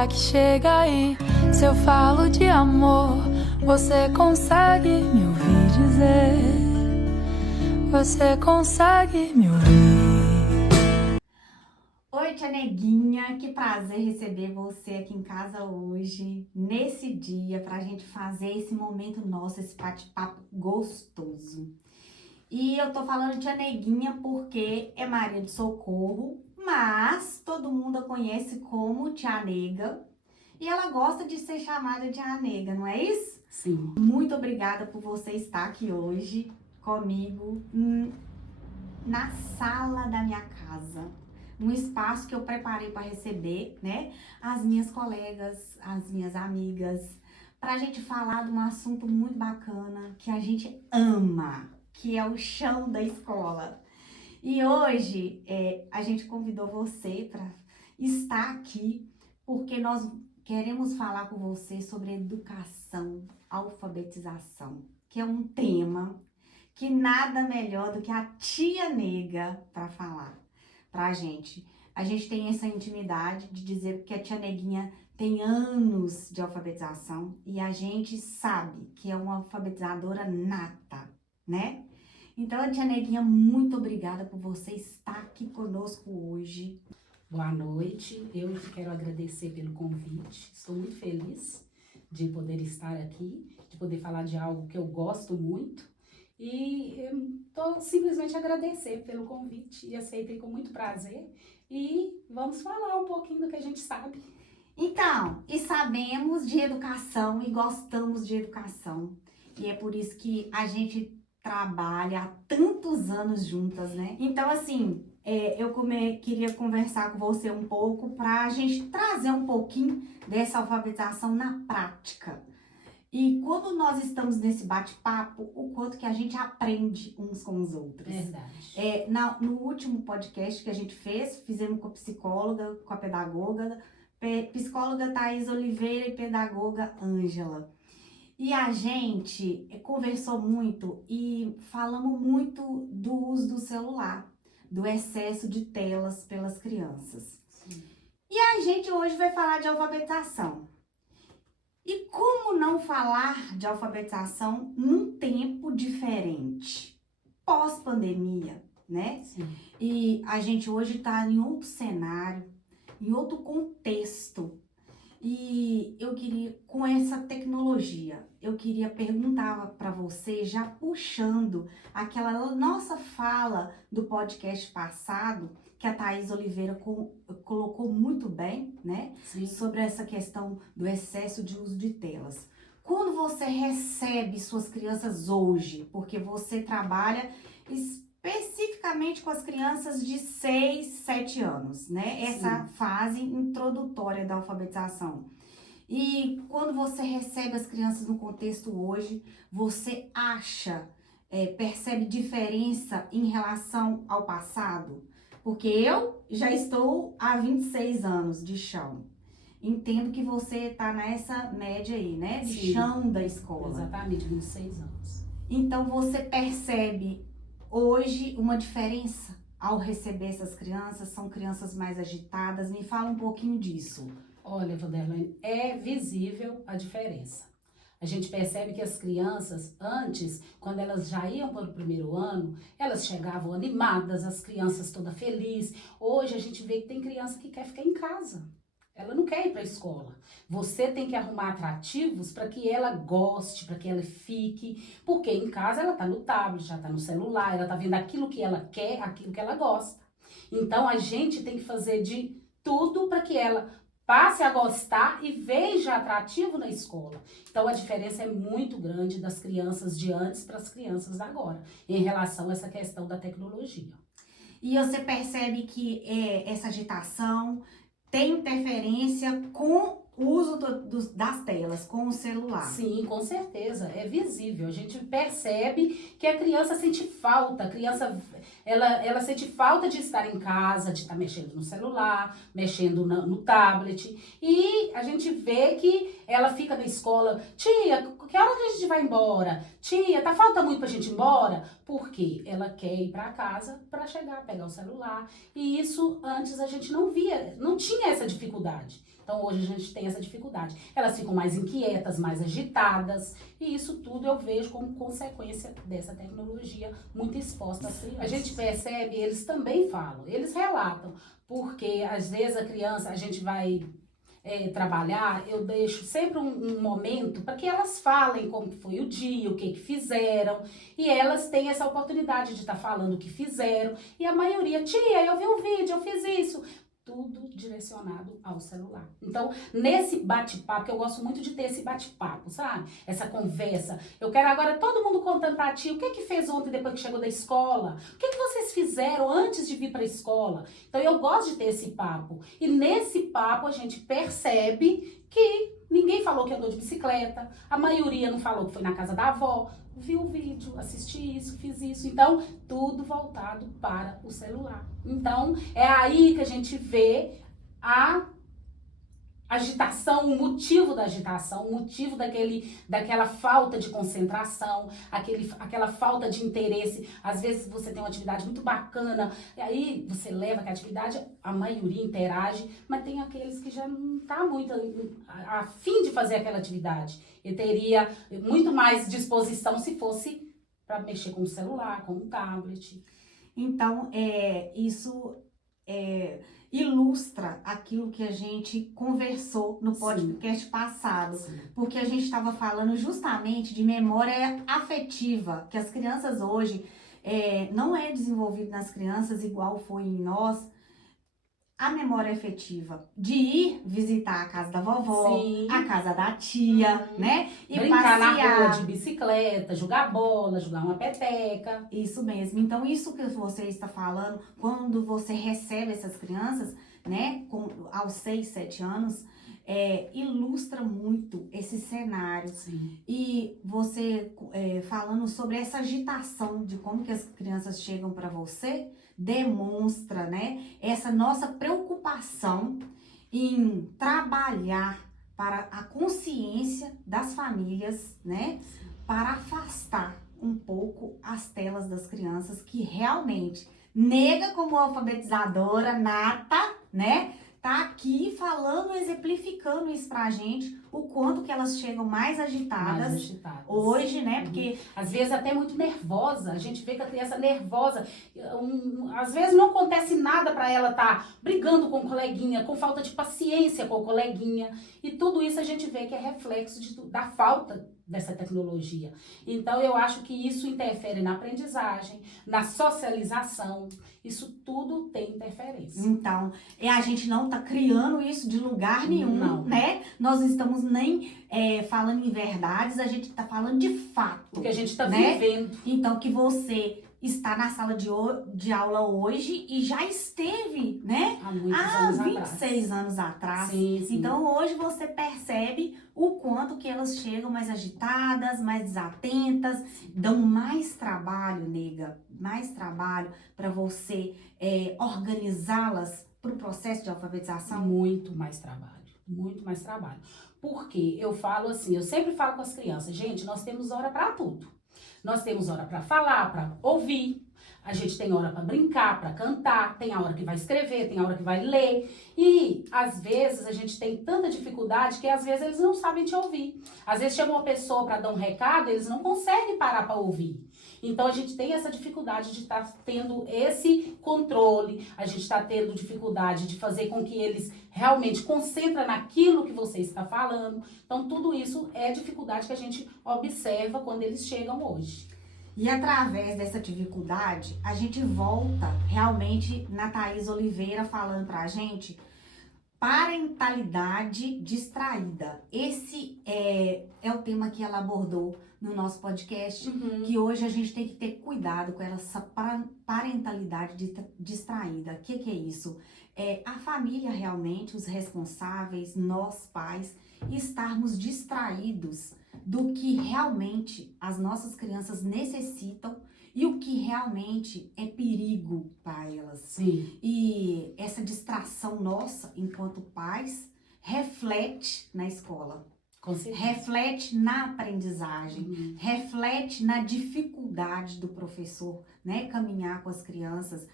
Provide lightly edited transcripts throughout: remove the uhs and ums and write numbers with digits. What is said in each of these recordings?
será que chega aí? Se eu falo de amor, você consegue me ouvir dizer? Você consegue me ouvir? Oi, tia Neguinha, que prazer receber você aqui em casa hoje, nesse dia, pra gente fazer esse momento nosso, esse bate-papo gostoso. E eu tô falando tia Neguinha porque é Maria do Socorro, mas todo mundo a conhece como Tia Nega. E ela gosta de ser chamada de Tia Nega, não é isso? Sim. Muito obrigada por você estar aqui hoje comigo na sala da minha casa. Um espaço que eu preparei para receber, né, as minhas colegas, as minhas amigas, para a gente falar de um assunto muito bacana que a gente ama, que é o chão da escola. E hoje a gente convidou você para estar aqui porque nós queremos falar com você sobre educação, alfabetização, que é um tema que nada melhor do que a tia Nega para falar pra gente. A gente tem essa intimidade de dizer que a tia Neguinha tem anos de alfabetização e a gente sabe que é uma alfabetizadora nata, né? Então, tia Neguinha, muito obrigada por você estar aqui conosco hoje. Boa noite, eu quero agradecer pelo convite, estou muito feliz de poder estar aqui, de poder falar de algo que eu gosto muito e estou simplesmente agradecer pelo convite e aceitei com muito prazer e vamos falar um pouquinho do que a gente sabe. Então, e sabemos de educação e gostamos de educação e é por isso que a gente trabalha há tantos anos juntas, né? Então, assim, eu queria conversar com você um pouco para a gente trazer um pouquinho dessa alfabetização na prática. E quando nós estamos nesse bate-papo, o quanto que a gente aprende uns com os outros. Verdade. No último podcast que a gente fizemos com a psicóloga, com a pedagoga, psicóloga Thaís Oliveira e pedagoga Ângela. E a gente conversou muito e falamos muito do uso do celular, do excesso de telas pelas crianças. Sim. E a gente hoje vai falar de alfabetização. E como não falar de alfabetização num tempo diferente, pós-pandemia, né? Sim. E a gente hoje está em outro cenário, em outro contexto. E eu queria, com essa tecnologia, eu queria perguntar para você, já puxando aquela nossa fala do podcast passado, que a Thaís Oliveira colocou muito bem, né? Sim. Sobre essa questão do excesso de uso de telas. Quando você recebe suas crianças hoje, porque você trabalha especificamente com as crianças de 6, 7 anos, né? Essa fase introdutória da alfabetização. E quando você recebe as crianças no contexto hoje, você percebe diferença em relação ao passado? Porque eu já estou há 26 anos de chão. Entendo que você está nessa média aí, né? De Sim. chão da escola. Exatamente, 26 anos. Então você percebe hoje uma diferença ao receber essas crianças? São crianças mais agitadas? Me fala um pouquinho disso. Olha, Vanderlei, é visível a diferença. A gente percebe que as crianças, antes, quando elas já iam para o primeiro ano, elas chegavam animadas, as crianças todas felizes. Hoje a gente vê que tem criança que quer ficar em casa. Ela não quer ir para a escola. Você tem que arrumar atrativos para que ela goste, para que ela fique. Porque em casa ela está no tablet, já está no celular, ela está vendo aquilo que ela quer, aquilo que ela gosta. Então a gente tem que fazer de tudo para que ela passe a gostar e veja atrativo na escola. Então a diferença é muito grande das crianças de antes para as crianças de agora, em relação a essa questão da tecnologia. E você percebe que essa agitação tem interferência com o uso das telas, com o celular? Sim, com certeza, é visível. A gente percebe que a criança sente falta, a criança ela sente falta de estar em casa, de estar mexendo no celular, mexendo no tablet. E a gente vê que ela fica na escola, tia, que hora que a gente vai embora? Tia, falta muito pra gente ir embora? Porque ela quer ir pra casa para chegar, pegar o celular. E isso antes a gente não via, não tinha essa dificuldade. Então hoje a gente tem essa dificuldade. Elas ficam mais inquietas, mais agitadas, e isso tudo eu vejo como consequência dessa tecnologia muito exposta às crianças. A gente percebe, eles também falam, eles relatam, porque às vezes a criança, a gente vai trabalhar, eu deixo sempre um momento para que elas falem como foi o dia, o que fizeram, e elas têm essa oportunidade de estar falando o que fizeram, e a maioria, tia, eu vi um vídeo, eu fiz isso, tudo direcionado ao celular. Então, nesse bate-papo, que eu gosto muito de ter esse bate-papo, sabe? Essa conversa. Eu quero agora todo mundo contando pra ti o que fez ontem depois que chegou da escola, o que vocês fizeram antes de vir pra escola. Então, eu gosto de ter esse papo. E nesse papo, a gente percebe que ninguém falou que andou de bicicleta, a maioria não falou que foi na casa da avó, viu o vídeo, assisti isso, fiz isso. Então, tudo voltado para o celular. Então, é aí que a gente vê a agitação, o motivo da agitação, o motivo daquela falta de concentração, aquela falta de interesse. Às vezes você tem uma atividade muito bacana, e aí você leva aquela atividade, a maioria interage, mas tem aqueles que já não está muito a fim de fazer aquela atividade. E teria muito mais disposição se fosse para mexer com o celular, com o tablet. Então, isso ilustra aquilo que a gente conversou no podcast passado. Sim. Porque a gente estava falando justamente de memória afetiva, que as crianças hoje não é desenvolvido nas crianças igual foi em nós. A memória afetiva de ir visitar a casa da vovó, Sim. a casa da tia, né? E brincar passear na rua de bicicleta, jogar bola, jogar uma peteca. Isso mesmo. Então, isso que você está falando, quando você recebe essas crianças, né, aos 6, 7 anos, ilustra muito esse cenário. Sim. E você falando sobre essa agitação de como que as crianças chegam para você, demonstra, né, essa nossa preocupação em trabalhar para a consciência das famílias, né, para afastar um pouco as telas das crianças, que realmente nega como alfabetizadora nata, né, tá aqui falando, exemplificando isso pra gente, o quanto que elas chegam mais agitadas hoje, né? Porque às vezes até muito nervosa, a gente vê que a criança nervosa, às vezes não acontece nada para ela tá brigando com o coleguinha, com falta de paciência com o coleguinha, e tudo isso a gente vê que é reflexo da falta dessa tecnologia. Então, eu acho que isso interfere na aprendizagem, na socialização, isso tudo tem interferência. Então, a gente não tá criando isso de lugar nenhum, não, né? Nós não estamos nem falando em verdades, a gente tá falando de fato. Porque a gente tá, né, vivendo. Então, que você está na sala de aula hoje e já esteve, né? Há 26 anos atrás. Sim, sim. Então, hoje você percebe o quanto que elas chegam mais agitadas, mais desatentas, dão mais trabalho, nega, mais trabalho para você organizá-las para o processo de alfabetização. Muito mais trabalho. Porque eu falo assim, eu sempre falo com as crianças, gente, nós temos hora para tudo. Nós temos hora para falar, para ouvir, a gente tem hora para brincar, para cantar, tem a hora que vai escrever, tem a hora que vai ler. E, às vezes, a gente tem tanta dificuldade que, às vezes, eles não sabem te ouvir. Às vezes, chega uma pessoa para dar um recado, eles não conseguem parar para ouvir. Então, a gente tem essa dificuldade de estar tendo esse controle, a gente está tendo dificuldade de fazer com que eles realmente concentrem naquilo que você está falando. Então, tudo isso é dificuldade que a gente observa quando eles chegam hoje. E através dessa dificuldade, a gente volta realmente na Thaís Oliveira falando pra gente parentalidade distraída. Esse é o tema que ela abordou no nosso podcast, que hoje a gente tem que ter cuidado com essa parentalidade distraída. O que é isso? A família realmente, os responsáveis, nós pais, estarmos distraídos do que realmente as nossas crianças necessitam e o que realmente é perigo para elas. Sim. E essa distração nossa, enquanto pais, reflete na escola. Reflete na aprendizagem, reflete na dificuldade do professor, né, caminhar com as crianças.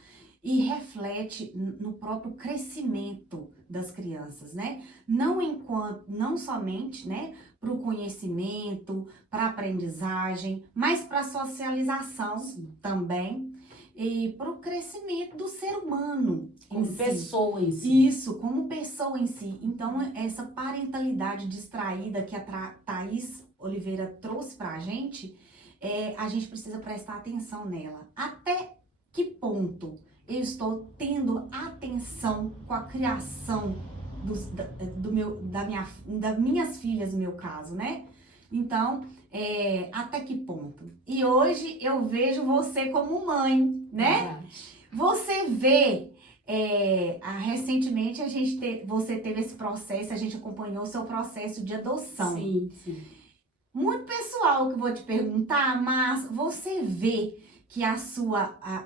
e reflete no próprio crescimento das crianças, né? Não somente, né, para o conhecimento, para a aprendizagem, mas para a socialização também e para o crescimento do ser humano como pessoa em si. Isso, como pessoa em si. Então, essa parentalidade distraída que a Thaís Oliveira trouxe para a gente precisa prestar atenção nela. Até que ponto eu estou tendo atenção com a criação das minhas filhas, no meu caso, né? Então, até que ponto? E hoje eu vejo você como mãe, né? Você vê, recentemente você teve esse processo, a gente acompanhou o seu processo de adoção. Sim, sim. Muito pessoal que eu vou te perguntar, mas você vê que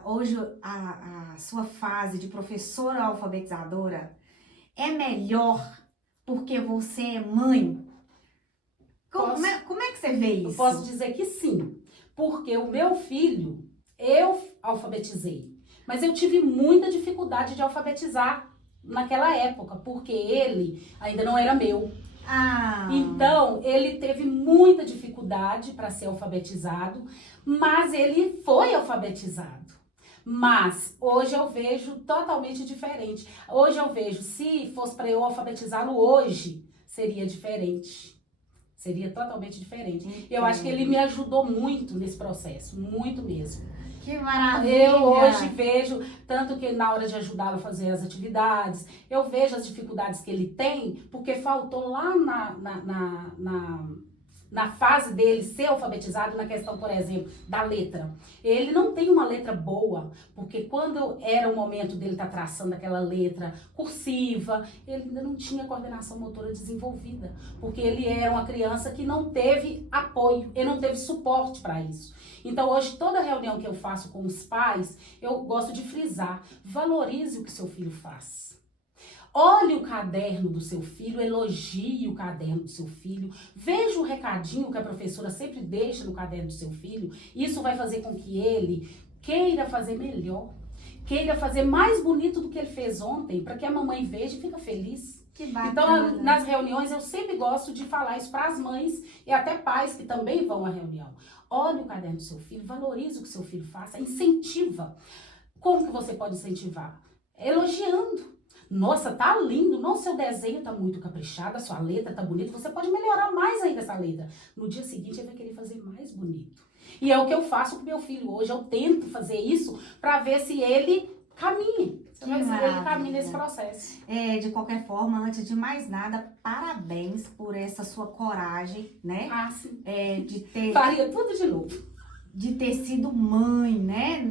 hoje a sua fase de professora alfabetizadora é melhor porque você é mãe? Como é que você vê isso? Eu posso dizer que sim, porque o meu filho, eu alfabetizei, mas eu tive muita dificuldade de alfabetizar naquela época, porque ele ainda não era meu. Então, ele teve muita dificuldade para ser alfabetizado, mas ele foi alfabetizado. Mas hoje eu vejo totalmente diferente. Hoje eu vejo, se fosse para eu alfabetizá-lo hoje, seria diferente. Seria totalmente diferente. Eu acho que ele me ajudou muito nesse processo, muito mesmo. Que maravilha! Eu hoje vejo, tanto que na hora de ajudá-lo a fazer as atividades, eu vejo as dificuldades que ele tem, porque faltou lá na fase dele ser alfabetizado, na questão, por exemplo, da letra. Ele não tem uma letra boa, porque quando era o momento dele estar traçando aquela letra cursiva, ele ainda não tinha coordenação motora desenvolvida, porque ele era uma criança que não teve apoio, ele não teve suporte para isso. Então, hoje, toda reunião que eu faço com os pais, eu gosto de frisar, valorize o que seu filho faz. Olhe o caderno do seu filho, elogie o caderno do seu filho, veja o recadinho que a professora sempre deixa no caderno do seu filho. Isso vai fazer com que ele queira fazer melhor, queira fazer mais bonito do que ele fez ontem, para que a mamãe veja e fique feliz. Que bacana. Então, nas reuniões, eu sempre gosto de falar isso para as mães e até pais que também vão à reunião. Olhe o caderno do seu filho, valorize o que seu filho faça, incentiva. Como que você pode incentivar? Elogiando. Nossa, tá lindo, nossa, seu desenho tá muito caprichado, a sua letra tá bonita, você pode melhorar mais ainda essa letra. No dia seguinte, ele vai querer fazer mais bonito. E é o que eu faço com meu filho hoje, eu tento fazer isso para ver se ele caminha. Ele caminha nesse processo. De qualquer forma, antes de mais nada, parabéns por essa sua coragem, né? Sim. Faria tudo de novo. De ter sido mãe, né?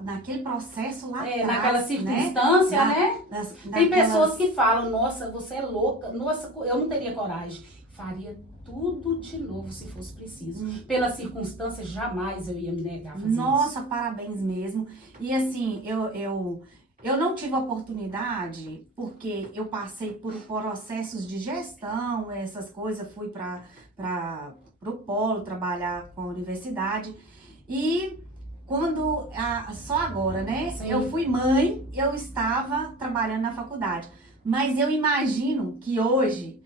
Naquele processo lá atrás, naquela circunstância, né? Tem pessoas que falam, nossa, você é louca, nossa, eu não teria coragem. Faria tudo de novo se fosse preciso. Pela circunstância, jamais eu ia me negar a fazer isso. Nossa, parabéns mesmo. E assim, eu não tive a oportunidade, porque eu passei por processos de gestão, essas coisas, fui para o polo trabalhar com a universidade. E quando, só agora, né? Sim. Eu fui mãe, eu estava trabalhando na faculdade. Mas eu imagino que hoje,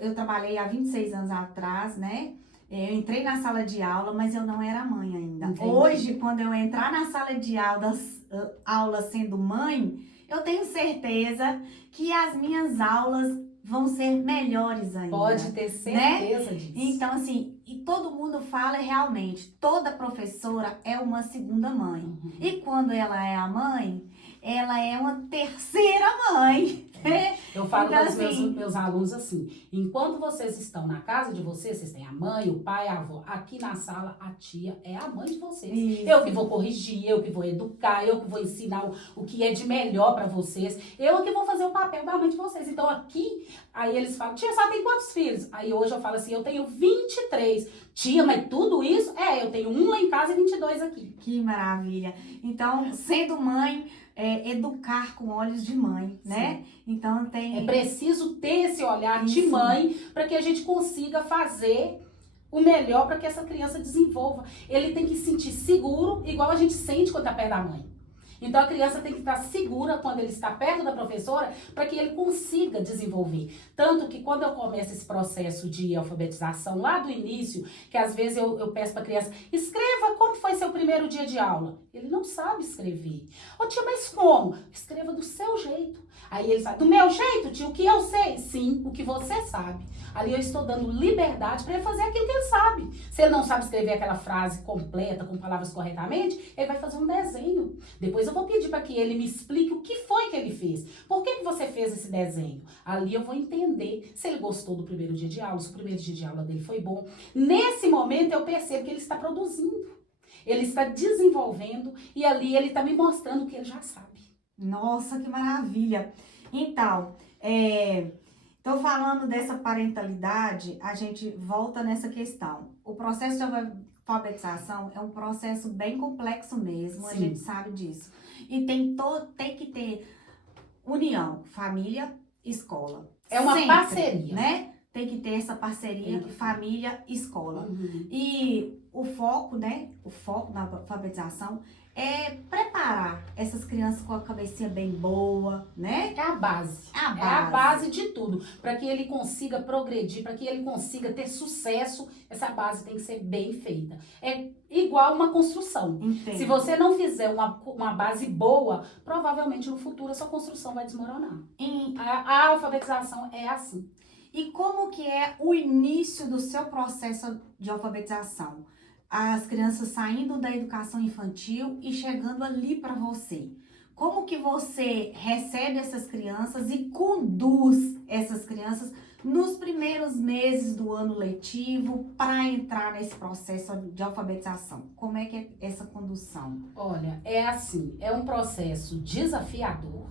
eu trabalhei há 26 anos atrás, né? Eu entrei na sala de aula, mas eu não era mãe ainda. Entendi. Hoje, quando eu entrar na sala de aula sendo mãe, eu tenho certeza que as minhas aulas vão ser melhores ainda. Pode ter certeza, né? Disso. Então, assim, e todo mundo fala realmente, toda professora é uma segunda mãe. Uhum. E quando ela é a mãe, ela é uma terceira mãe. Eu falo então, para os meus alunos assim, enquanto vocês estão na casa de vocês têm a mãe, o pai, a avó. Aqui na sala, a tia é a mãe de vocês. Isso. Eu que vou corrigir, eu que vou educar, eu que vou ensinar o que é de melhor para vocês. Eu que vou fazer o papel da mãe de vocês. Então aqui, aí eles falam, tia, só tem quantos filhos? Aí hoje eu falo assim, eu tenho 23. Tia, mas tudo isso? Eu tenho um lá em casa e 22 aqui. Que maravilha. Então, sendo mãe, educar com olhos de mãe, né? Sim. Então tem... É preciso ter esse olhar de mãe para que a gente consiga fazer o melhor para que essa criança desenvolva. Ele tem que se sentir seguro, igual a gente sente quando tá perto da mãe. Então a criança tem que estar segura quando ele está perto da professora para que ele consiga desenvolver. Tanto que quando eu começo esse processo de alfabetização lá do início, que às vezes eu peço para a criança, escreva como foi seu primeiro dia de aula. Ele não sabe escrever. Ô tia, mas como? Escreva do seu jeito. Aí ele fala, do meu jeito, tio, o que eu sei? Sim, o que você sabe. Ali eu estou dando liberdade para ele fazer aquilo que ele sabe. Se ele não sabe escrever aquela frase completa, com palavras corretamente, ele vai fazer um desenho. Depois eu vou pedir para que ele me explique o que foi que ele fez. Por que você fez esse desenho? Ali eu vou entender se ele gostou do primeiro dia de aula, se o primeiro dia de aula dele foi bom. Nesse momento eu percebo que ele está produzindo. Ele está desenvolvendo e ali ele está me mostrando o que ele já sabe. Nossa, que maravilha! Então, tô falando dessa parentalidade, a gente volta nessa questão. O processo de alfabetização é um processo bem complexo mesmo, Sim. A gente sabe disso. E tem que ter união, família, escola. É uma Sempre, parceria. né? Tem que ter essa parceria, família, escola. Uhum. E o foco, né? O foco na alfabetização é preparar essas crianças com a cabecinha bem boa, né? É a base. A base. É a base de tudo. Para que ele consiga progredir, para que ele consiga ter sucesso, essa base tem que ser bem feita. É igual uma construção. Entendo. Se você não fizer uma base boa, provavelmente no futuro a sua construção vai desmoronar. A alfabetização é assim. E como que é o início do seu processo de alfabetização? As crianças saindo da educação infantil e chegando ali para você. Como que você recebe essas crianças e conduz essas crianças nos primeiros meses do ano letivo para entrar nesse processo de alfabetização? Como é que é essa condução? Olha, é assim, é um processo desafiador,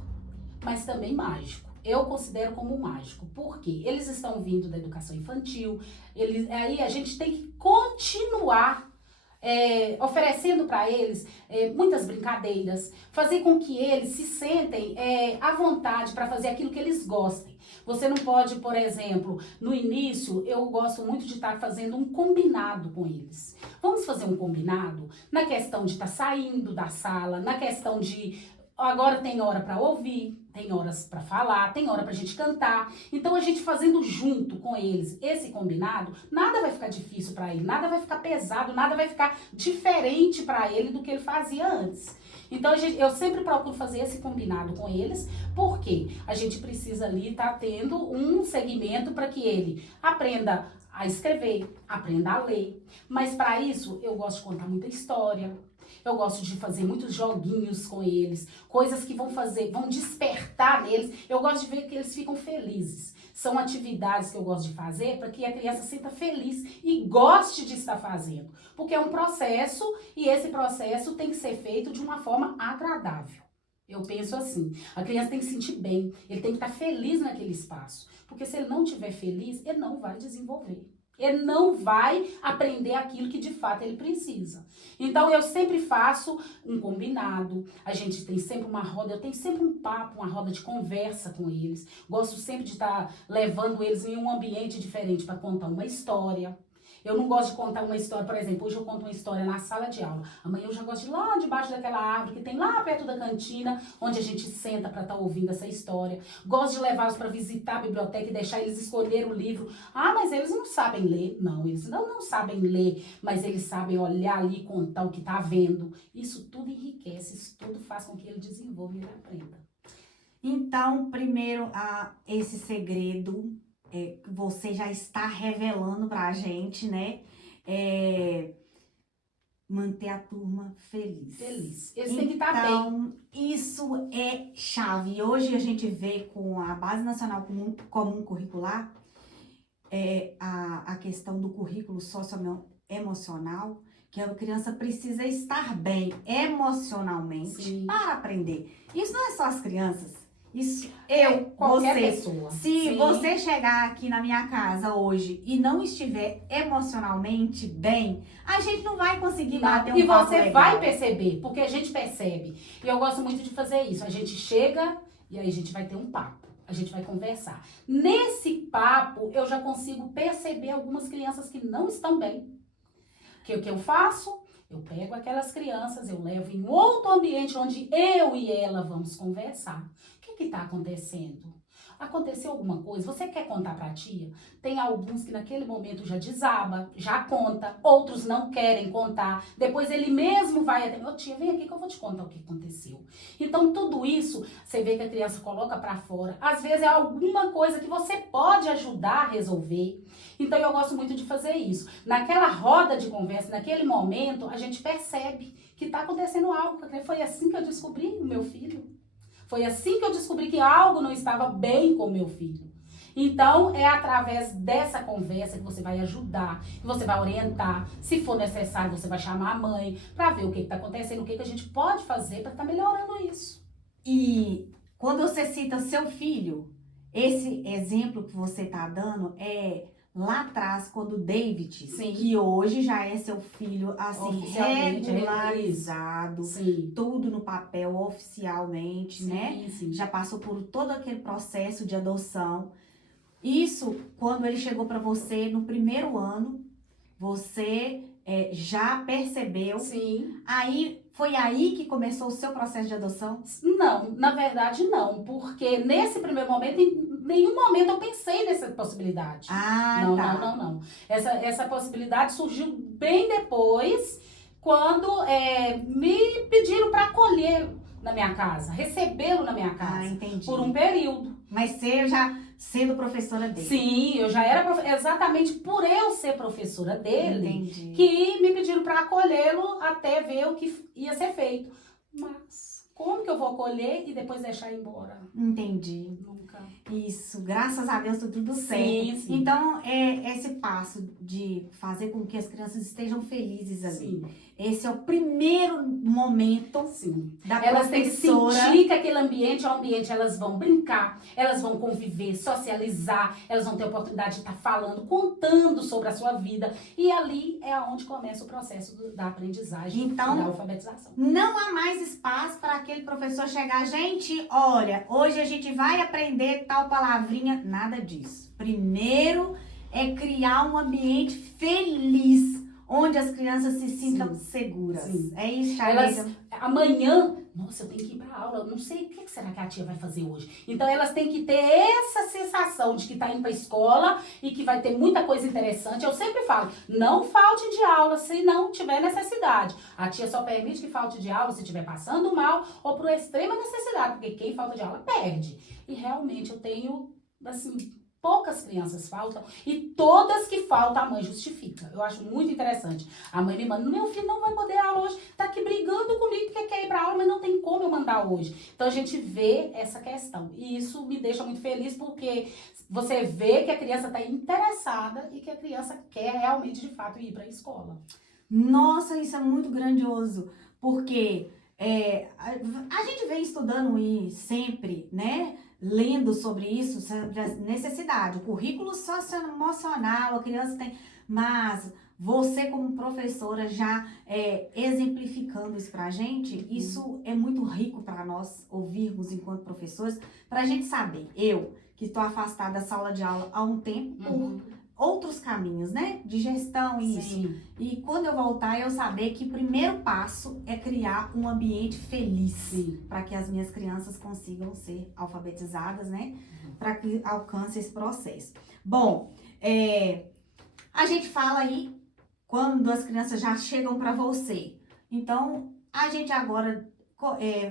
mas também mágico. Eu considero como mágico, porque eles estão vindo da educação infantil, aí a gente tem que continuar oferecendo para eles muitas brincadeiras, fazer com que eles se sentem à vontade para fazer aquilo que eles gostem. Você não pode, por exemplo, no início, eu gosto muito de estar fazendo um combinado com eles. Vamos fazer um combinado na questão de estar saindo da sala, na questão de agora tem hora para ouvir, tem horas para falar, tem hora pra gente cantar. Então a gente fazendo junto com eles esse combinado, nada vai ficar difícil para ele, nada vai ficar pesado, nada vai ficar diferente para ele do que ele fazia antes. Então eu sempre procuro fazer esse combinado com eles, porque a gente precisa ali estar tendo um segmento para que ele aprenda a escrever, aprenda a ler. Mas para isso eu gosto de contar muita história. Eu gosto de fazer muitos joguinhos com eles, coisas que vão despertar neles. Eu gosto de ver que eles ficam felizes. São atividades que eu gosto de fazer para que a criança se sinta feliz e goste de estar fazendo. Porque é um processo e esse processo tem que ser feito de uma forma agradável. Eu penso assim, a criança tem que se sentir bem, ele tem que estar feliz naquele espaço. Porque se ele não estiver feliz, ele não vai desenvolver. Ele não vai aprender aquilo que de fato ele precisa. Então eu sempre faço um combinado, a gente tem sempre uma roda, eu tenho sempre um papo, uma roda de conversa com eles. Gosto sempre de estar levando eles em um ambiente diferente para contar uma história. Eu não gosto de contar uma história, por exemplo, hoje eu conto uma história na sala de aula. Amanhã eu já gosto de ir lá debaixo daquela árvore que tem lá perto da cantina, onde a gente senta para estar ouvindo essa história. Gosto de levá-los para visitar a biblioteca e deixar eles escolherem o livro. Ah, mas eles não sabem ler. Não, eles não sabem ler, mas eles sabem olhar ali e contar o que está vendo. Isso tudo enriquece, isso tudo faz com que ele desenvolva e ele aprenda. Então, primeiro, esse segredo que você já está revelando pra gente, né? Manter a turma feliz. Feliz. Eles têm que estar bem. Então, isso é chave. E hoje a gente vê com a Base Nacional Comum Curricular a questão do currículo socioemocional, que a criança precisa estar bem emocionalmente Sim. para aprender. Isso não é só as crianças. Isso qualquer você. pessoa. Se Sim. você chegar aqui na minha casa hoje e não estiver emocionalmente bem, a gente não vai conseguir bater um E papo você legal. vai perceber, porque a gente percebe. E eu gosto muito de fazer isso. A gente chega e aí a gente vai ter um papo. A gente vai conversar. Nesse papo, eu já consigo perceber algumas crianças que não estão bem. O que eu faço? Eu pego aquelas crianças, eu levo em outro ambiente onde eu e ela vamos conversar. O que está acontecendo? Aconteceu alguma coisa? Você quer contar para a tia? Tem alguns que naquele momento já desaba, já conta, outros não querem contar. Depois ele mesmo vai até, tia, vem aqui que eu vou te contar o que aconteceu. Então tudo isso, você vê que a criança coloca para fora. Às vezes é alguma coisa que você pode ajudar a resolver. Então eu gosto muito de fazer isso. Naquela roda de conversa, naquele momento, a gente percebe que está acontecendo algo. Foi assim que eu descobri o meu filho. Foi assim que eu descobri que algo não estava bem com o meu filho. Então, é através dessa conversa que você vai ajudar, que você vai orientar. Se for necessário, você vai chamar a mãe para ver o que está acontecendo, o que a gente pode fazer para estar melhorando isso. E quando você cita seu filho, esse exemplo que você está dando é lá atrás, quando o David, Sim. que hoje já é seu filho, assim, Oficialmente, regularizado, Sim. tudo no papel oficialmente, Sim, né? sim. Já passou por todo aquele processo de adoção. Isso, quando ele chegou para você no primeiro ano, você já percebeu? Sim. Foi aí que começou o seu processo de adoção? Não, na verdade não, porque nesse primeiro momento, em nenhum momento eu pensei nessa possibilidade. Ah, não, tá. não. Essa possibilidade surgiu bem depois, quando me pediram para acolhê-lo na minha casa, recebê-lo na minha casa. Ah, entendi. Por um período. Mas você já sendo professora dele? Sim, eu já era exatamente por eu ser professora dele, Entendi. que me pediram para acolhê-lo até ver o que ia ser feito. Mas como que eu vou acolher e depois deixar ir embora? Entendi. Nunca. Isso, graças a Deus tudo certo. Sim, sim. Então, esse passo de fazer com que as crianças estejam felizes ali. Sim. Esse é o primeiro momento Sim. da Elas têm que professora. sentir que aquele ambiente é um ambiente, elas vão brincar, elas vão conviver, socializar, elas vão ter a oportunidade de estar falando, contando sobre a sua vida. E ali é onde começa o processo da aprendizagem Então, e da alfabetização. Não há mais espaço para aquele professor chegar, gente, olha, hoje a gente vai aprender tal palavrinha, nada disso. Primeiro é criar um ambiente feliz, onde as crianças se sintam seguras. Sim. É isso, Charlene? Amanhã, nossa, eu tenho que ir para aula, eu não sei o que será que a tia vai fazer hoje. Então elas têm que ter essa sensação de que está indo para a escola e que vai ter muita coisa interessante. Eu sempre falo, não falte de aula se não tiver necessidade. A tia só permite que falte de aula se estiver passando mal ou por extrema necessidade, porque quem falta de aula perde. E realmente eu tenho, assim, poucas crianças faltam e todas que faltam a mãe justifica. Eu acho muito interessante. A mãe me manda, meu filho não vai poder aula hoje, tá aqui brigando comigo porque quer ir pra aula, mas não tem como eu mandar hoje. Então a gente vê essa questão e isso me deixa muito feliz porque você vê que a criança tá interessada e que a criança quer realmente de fato ir pra escola. Nossa, isso é muito grandioso, porque a gente vem estudando e sempre, né? Lendo sobre isso, sobre a necessidade, o currículo socioemocional, a criança tem, mas você como professora já exemplificando isso pra gente, isso é muito rico para nós ouvirmos enquanto professores, pra gente saber, eu que estou afastada da sala de aula há um tempo, por outros caminhos, né, de gestão e isso. Sim. E quando eu voltar, eu saber que o primeiro passo é criar um ambiente feliz para que as minhas crianças consigam ser alfabetizadas, né? Para que alcance esse processo. Bom, a gente fala aí quando as crianças já chegam para você. Então, a gente agora,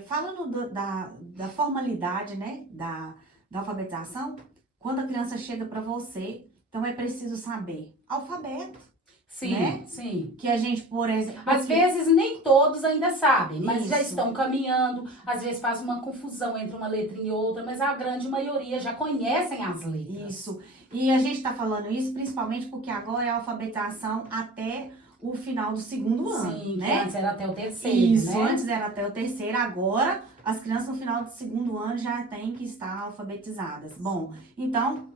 falando da formalidade, né? Da alfabetização, quando a criança chega para você, então é preciso saber alfabeto. Sim, né? sim. Que a gente, por exemplo... Às vezes nem todos ainda sabem, mas já Isso. estão caminhando. Às vezes faz uma confusão entre uma letra e outra, mas a grande maioria já conhecem as letras. Isso. E a gente está falando isso principalmente porque agora é a alfabetização até o final do segundo ano, Sim, né? antes era até o terceiro, Isso, né? antes era até o terceiro, agora as crianças no final do segundo ano já têm que estar alfabetizadas. Bom, então,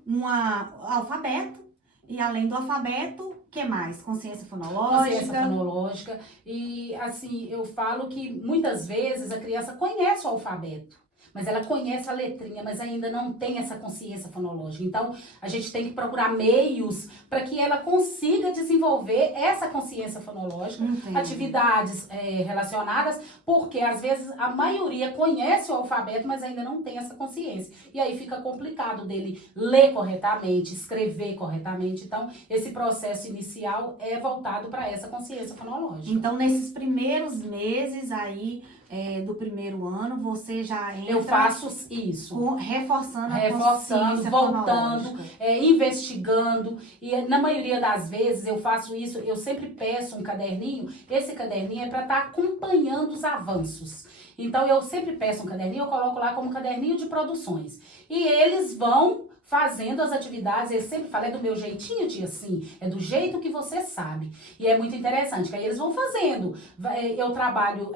alfabeto, e além do alfabeto, o que mais? Consciência fonológica. Consciência fonológica. E, assim, eu falo que muitas vezes a criança conhece o alfabeto, mas ela conhece a letrinha, mas ainda não tem essa consciência fonológica. Então, a gente tem que procurar meios para que ela consiga desenvolver essa consciência fonológica, atividades relacionadas, porque às vezes a maioria conhece o alfabeto, mas ainda não tem essa consciência. E aí fica complicado dele ler corretamente, escrever corretamente. Então, esse processo inicial é voltado para essa consciência fonológica. Então, nesses primeiros meses aí do primeiro ano, você já entra... Eu faço isso. Reforçando a consciência voltando, fonológica. Investigando. E na maioria das vezes eu faço isso, eu sempre peço um caderninho. Esse caderninho é para estar acompanhando os avanços. Então, eu sempre peço um caderninho, eu coloco lá como caderninho de produções. E eles vão fazendo as atividades, eu sempre falo, é do meu jeitinho, tia, sim, é do jeito que você sabe. E é muito interessante, que aí eles vão fazendo. Eu trabalho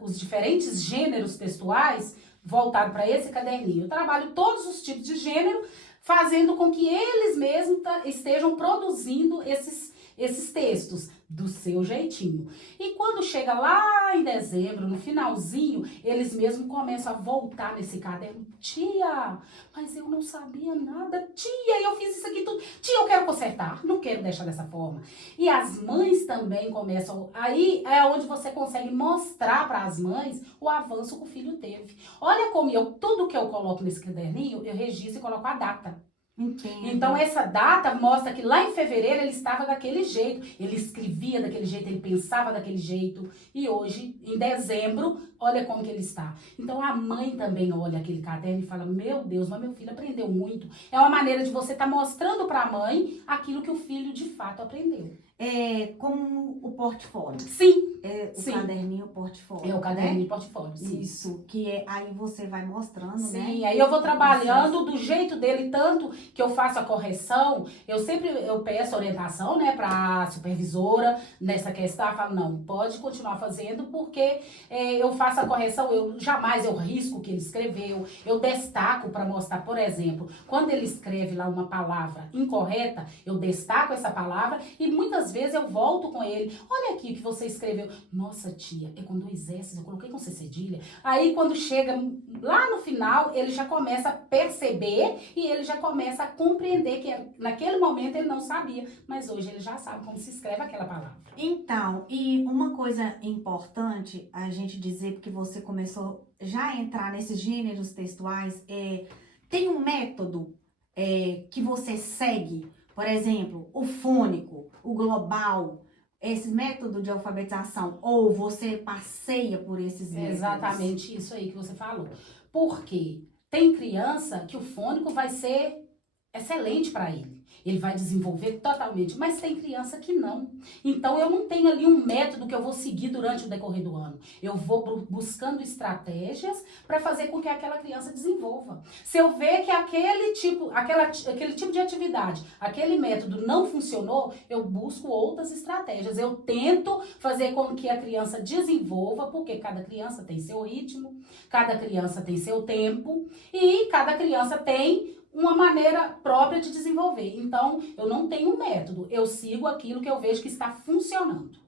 os diferentes gêneros textuais voltado para esse caderninho. Eu trabalho todos os tipos de gênero, fazendo com que eles mesmos estejam produzindo esses textos do seu jeitinho. E quando chega lá em dezembro, no finalzinho, eles mesmos começam a voltar nesse caderno. Tia, mas eu não sabia nada. Tia, eu fiz isso aqui tudo. Tia, eu quero consertar. Não quero deixar dessa forma. E as mães também começam. Aí é onde você consegue mostrar para as mães o avanço que o filho teve. Olha como tudo que eu coloco nesse caderninho, eu registro e coloco a data. Entendo. Então essa data mostra que lá em fevereiro ele estava daquele jeito, ele escrevia daquele jeito, ele pensava daquele jeito, e hoje, em dezembro, olha como que ele está. Então a mãe também olha aquele caderno e fala, meu Deus, mas meu filho aprendeu muito. É uma maneira de você estar mostrando para a mãe aquilo que o filho de fato aprendeu. É como o portfólio. Sim. O caderninho portfólio. É o caderninho, né? portfólio, sim. Isso, aí você vai mostrando, sim, né? Sim, aí eu vou trabalhando do jeito dele, tanto que eu faço a correção, eu peço orientação, né, pra supervisora nessa questão, eu falo, não, pode continuar fazendo, porque eu faço a correção, jamais eu risco o que ele escreveu, eu destaco para mostrar, por exemplo, quando ele escreve lá uma palavra incorreta, eu destaco essa palavra e muitas vezes eu volto com ele, olha aqui o que você escreveu. Nossa, tia, é com 2 S, eu coloquei com C cedilha. Aí quando chega lá no final, ele já começa a perceber e ele já começa a compreender que naquele momento ele não sabia, mas hoje ele já sabe como se escreve aquela palavra. Então, e uma coisa importante a gente dizer, porque você começou já a entrar nesses gêneros textuais, tem um método que você segue, por exemplo, o fônico, o global, esse método de alfabetização, ou você passeia por esses métodos? Exatamente isso aí que você falou. Porque tem criança que o fônico vai ser excelente para ele. Ele vai desenvolver totalmente, mas tem criança que não. Então, eu não tenho ali um método que eu vou seguir durante o decorrer do ano. Eu vou buscando estratégias para fazer com que aquela criança desenvolva. Se eu ver que aquele tipo de atividade, aquele método não funcionou, eu busco outras estratégias. Eu tento fazer com que a criança desenvolva, porque cada criança tem seu ritmo, cada criança tem seu tempo e cada criança tem uma maneira própria de desenvolver. Então, eu não tenho um método, eu sigo aquilo que eu vejo que está funcionando.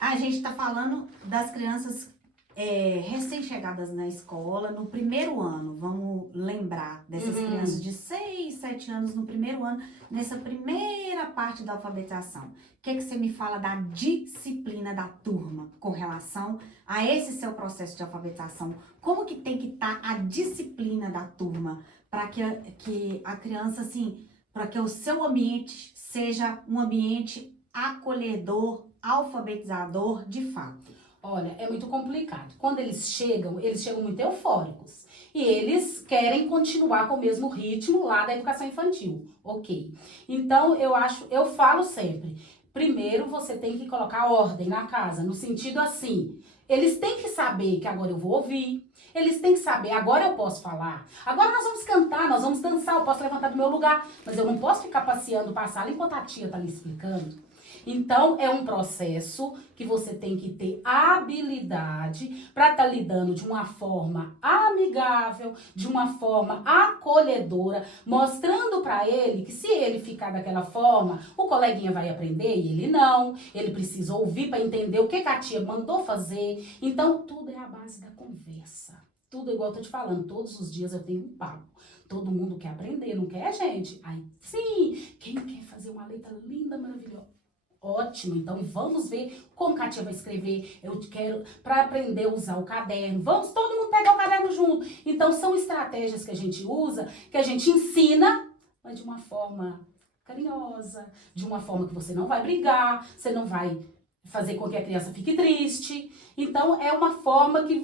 A gente está falando das crianças recém-chegadas na escola, no primeiro ano. Vamos lembrar dessas crianças de 6, 7 anos no primeiro ano, nessa primeira parte da alfabetização. O que você me fala da disciplina da turma com relação a esse seu processo de alfabetização? Como que tem que estar a disciplina da turma para que a criança, assim, para que o seu ambiente seja um ambiente acolhedor, alfabetizador de fato? Olha, é muito complicado. Quando eles chegam muito eufóricos. E eles querem continuar com o mesmo ritmo lá da educação infantil. Ok. Então, eu falo sempre, primeiro você tem que colocar ordem na casa, no sentido assim, eles têm que saber que agora eu vou ouvir, eles têm que saber, agora eu posso falar, agora nós vamos cantar, nós vamos dançar, eu posso levantar do meu lugar, mas eu não posso ficar passeando para a sala enquanto a tia tá ali explicando. Então, é um processo que você tem que ter habilidade para estar lidando de uma forma amigável, de uma forma acolhedora, mostrando para ele que se ele ficar daquela forma, o coleguinha vai aprender e ele não. Ele precisa ouvir para entender o que a tia mandou fazer. Então, tudo é a base da conversa. tudo igual eu tô te falando, todos os dias eu tenho um papo. Todo mundo quer aprender, não quer, gente? Aí, sim, quem quer fazer uma letra linda, maravilhosa? Ótimo, então vamos ver como que a tia vai escrever. Eu quero, para aprender a usar o caderno, vamos todo mundo pegar o caderno junto. Então são estratégias que a gente usa, que a gente ensina, mas de uma forma carinhosa, de uma forma que você não vai brigar, você não vai fazer com que a criança fique triste. Então é uma forma que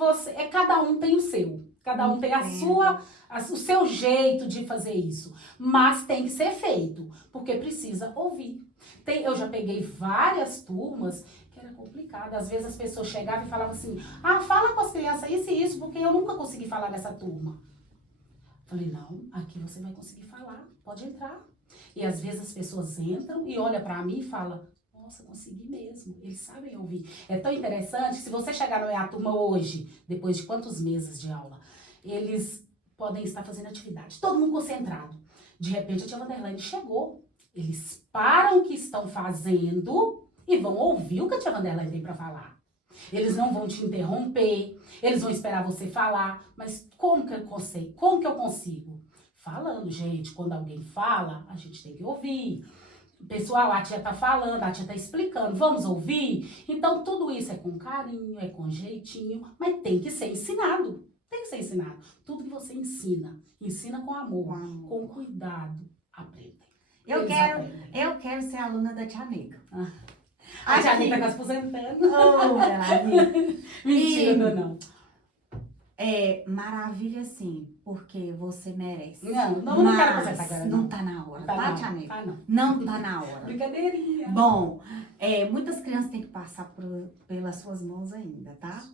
cada um tem o seu, cada um tem o seu jeito de fazer isso, mas tem que ser feito, porque precisa ouvir. Eu já peguei várias turmas que era complicado. Às vezes as pessoas chegavam e falavam assim, fala com as crianças isso e isso, porque eu nunca consegui falar nessa turma. Falei, não, aqui você vai conseguir falar, pode entrar. E às vezes as pessoas entram e olham pra mim e falam, nossa, consegui mesmo, eles sabem ouvir. É tão interessante, se você chegar na minha turma hoje, depois de quantos meses de aula, eles podem estar fazendo atividade, todo mundo concentrado. De repente a tia Vanderlane chegou. Eles param o que estão fazendo e vão ouvir o que a tia Vanderlane tem para falar. Eles não vão te interromper, eles vão esperar você falar. Mas como que eu consigo? Falando, gente. Quando alguém fala, a gente tem que ouvir. Pessoal, a tia tá falando, a tia tá explicando, vamos ouvir? Então tudo isso é com carinho, é com jeitinho, mas tem que ser ensinado. Tem que ser ensinado. Tudo que você ensina com amor, com cuidado, aprendem. Eu quero ser aluna da tia Nega. A tia Nega tá se aposentando. Mentira, não. É maravilha sim, porque você merece. Não quero aposentar agora. Não tá na hora, tá, tia Nega? Não tá na hora. Brincadeirinha. Bom, muitas crianças têm que passar pelas suas mãos ainda, tá?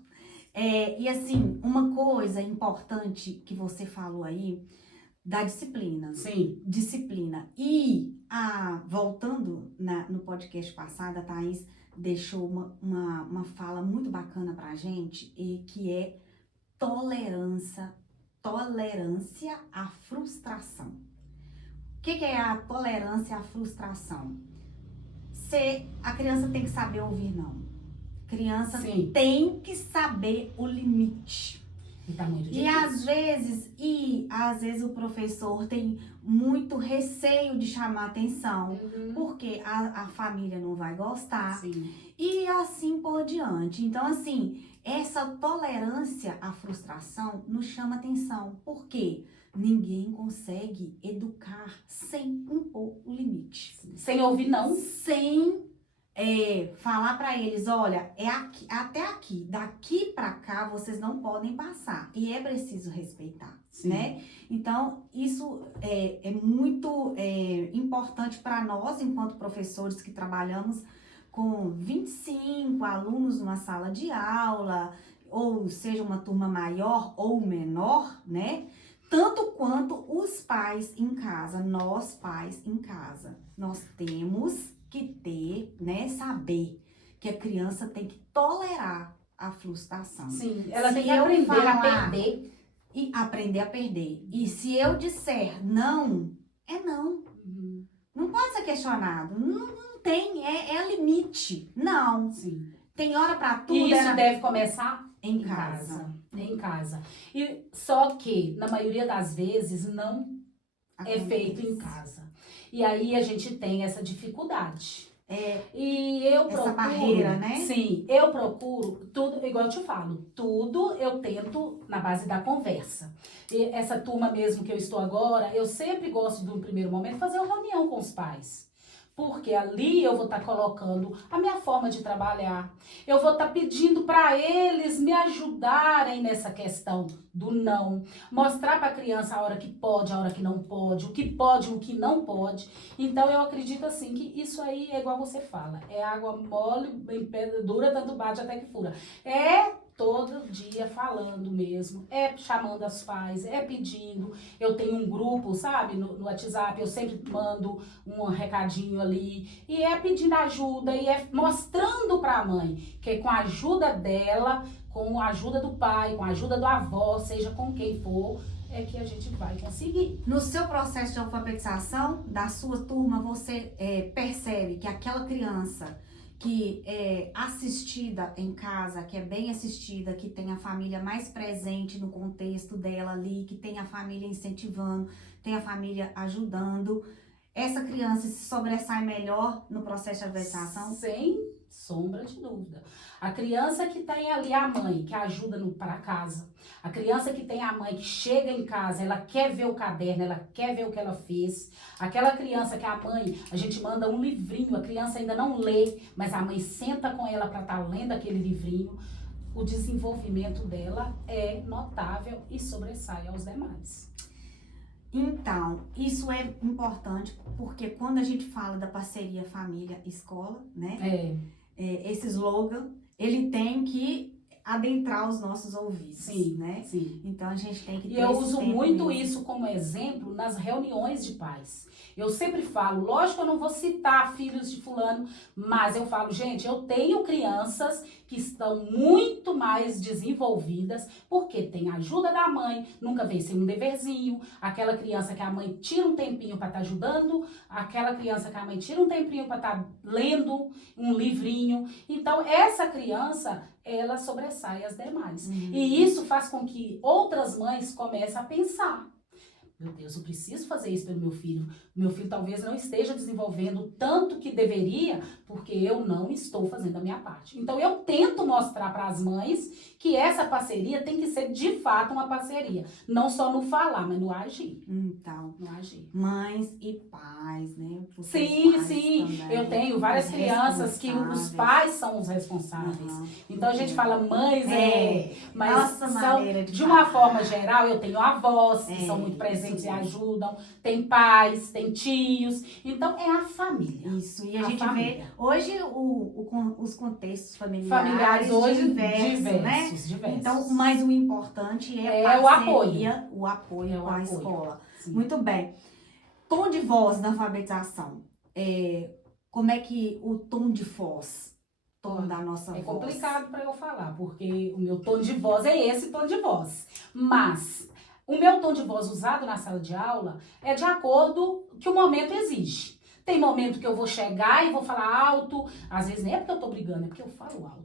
E assim, uma coisa importante que você falou aí, da disciplina. Sim. Disciplina. E, voltando no podcast passado, a Thaís deixou uma fala muito bacana pra gente, que é tolerância à frustração. O que é a tolerância à frustração? A criança tem que saber ouvir não. Criança Sim. tem que saber o limite. E tá muito difícil. E às vezes o professor tem muito receio de chamar atenção, porque a família não vai gostar. Sim. E assim por diante. Então, assim, essa tolerância à frustração nos chama atenção. Por quê? Ninguém consegue educar sem impor o limite. Sem ouvir não. Sem falar pra eles, olha, até aqui, daqui pra cá vocês não podem passar. E é preciso respeitar, né? Então, isso é muito importante para nós, enquanto professores que trabalhamos com 25 alunos numa sala de aula, ou seja, uma turma maior ou menor, né? Tanto quanto os pais em casa, nós pais em casa. Nós temos que ter, né, saber que a criança tem que tolerar a frustração. Sim, ela tem que aprender a perder. E aprender a perder. E se eu disser não, é não. Não pode ser questionado. Não tem, é limite. Não. Sim. Tem hora pra tudo. E isso deve começar em casa. Em casa. E só que, na maioria das vezes, não é feito em casa. E aí a gente tem essa dificuldade. E eu procuro... Essa barreira, né? Sim, eu procuro tudo, igual eu te falo, tudo eu tento na base da conversa. E essa turma mesmo que eu estou agora, eu sempre gosto, no primeiro momento, fazer uma reunião com os pais. Porque ali eu vou estar colocando a minha forma de trabalhar. Eu vou estar pedindo para eles me ajudarem nessa questão do não. Mostrar para a criança a hora que pode, a hora que não pode, o que pode, o que não pode. Então eu acredito assim que isso aí é igual você fala. É água mole, em pedra dura, tanto bate até que fura. Todo dia falando mesmo, chamando as pais, pedindo. Eu tenho um grupo, sabe, no WhatsApp, eu sempre mando um recadinho ali, e pedindo ajuda, e mostrando para a mãe que com a ajuda dela, com a ajuda do pai, com a ajuda do avó, seja com quem for, que a gente vai conseguir. No seu processo de alfabetização da sua turma, você percebe que aquela criança que é assistida em casa, que é bem assistida, que tem a família mais presente no contexto dela ali, que tem a família incentivando, tem a família ajudando, essa criança se sobressai melhor no processo de alfabetização? Sem sombra de dúvida. A criança que tem ali a mãe, que ajuda para casa. A criança que tem a mãe, que chega em casa, ela quer ver o caderno, ela quer ver o que ela fez. Aquela criança que a mãe, a gente manda um livrinho, a criança ainda não lê, mas a mãe senta com ela para estar lendo aquele livrinho. O desenvolvimento dela é notável e sobressai aos demais. Então, isso é importante porque quando a gente fala da parceria família-escola, né? Esse slogan, ele tem que adentrar os nossos ouvidos, sim, né? Sim. Então a gente tem que ter E eu uso muito mesmo. isso como exemplo nas reuniões de pais. Eu sempre falo, lógico que eu não vou citar filhos de fulano, mas eu falo, gente, eu tenho crianças que estão muito mais desenvolvidas, porque tem a ajuda da mãe, nunca vem sem um deverzinho, aquela criança que a mãe tira um tempinho para estar ajudando, aquela criança que a mãe tira um tempinho para estar lendo um livrinho. Então, essa criança, ela sobressai as demais. E isso faz com que outras mães comecem a pensar. Meu Deus, eu preciso fazer isso pelo meu filho. Meu filho talvez não esteja desenvolvendo tanto que deveria, porque eu não estou fazendo a minha parte. Então, eu tento mostrar para as mães que essa parceria tem que ser, de fato, uma parceria. Não só no falar, mas no agir. Então, No agir. mães e pais, né? Porque Sim, pais sim. também, Eu tenho várias os crianças que os responsáveis. pais são os responsáveis. Uhum. Então, a gente fala mães, mas Nossa maneira de uma forma geral, eu tenho avós que É, são muito presentes isso e mesmo. ajudam, tem pais, tem tios. Então, é a família. Isso, e a A gente família. vê hoje os contextos familiares Hoje diversos, né? diversos. Então, mas o importante é, É o parceria, o apoio É o com a apoio. escola. Sim. Muito bem. Tom de voz na alfabetização. Como é que o tom de voz, tom da nossa É voz? complicado para eu falar, porque o meu tom de voz é esse tom de voz. Mas o meu tom de voz usado na sala de aula é de acordo com que o momento exige. Tem momento que eu vou chegar e vou falar alto, às vezes nem é porque eu tô brigando, é porque eu falo alto.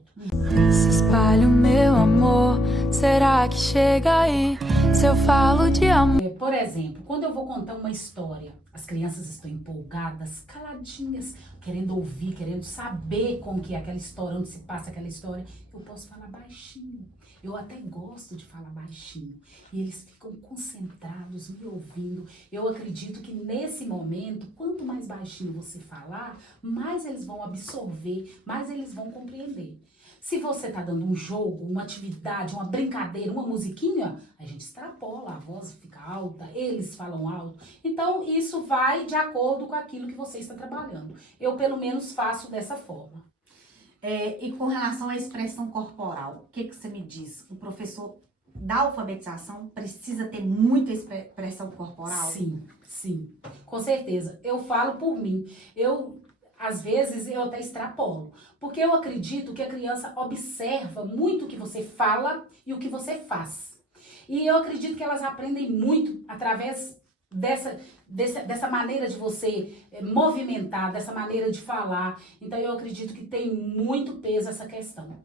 Se espalha o meu amor, será que chega aí? Se eu falo de amor. Por exemplo, quando eu vou contar uma história, as crianças estão empolgadas, caladinhas, querendo ouvir, querendo saber como que é aquela história, onde se passa aquela história, eu posso falar baixinho. Eu até gosto de falar baixinho. E eles ficam concentrados, me ouvindo. Eu acredito que nesse momento, quanto mais baixinho você falar, mais eles vão absorver, mais eles vão compreender. Se você está dando um jogo, uma atividade, uma brincadeira, uma musiquinha, a gente extrapola, a voz fica alta, eles falam alto. Então, isso vai de acordo com aquilo que você está trabalhando. Eu, pelo menos, faço dessa forma. E com relação à expressão corporal, o que você me diz? O professor da alfabetização precisa ter muita expressão corporal? Sim, sim, com certeza. Eu falo por mim. Às vezes, eu até extrapolo. Porque eu acredito que a criança observa muito o que você fala e o que você faz. E eu acredito que elas aprendem muito através dessa maneira de você movimentar, dessa maneira de falar. Então, eu acredito que tem muito peso essa questão.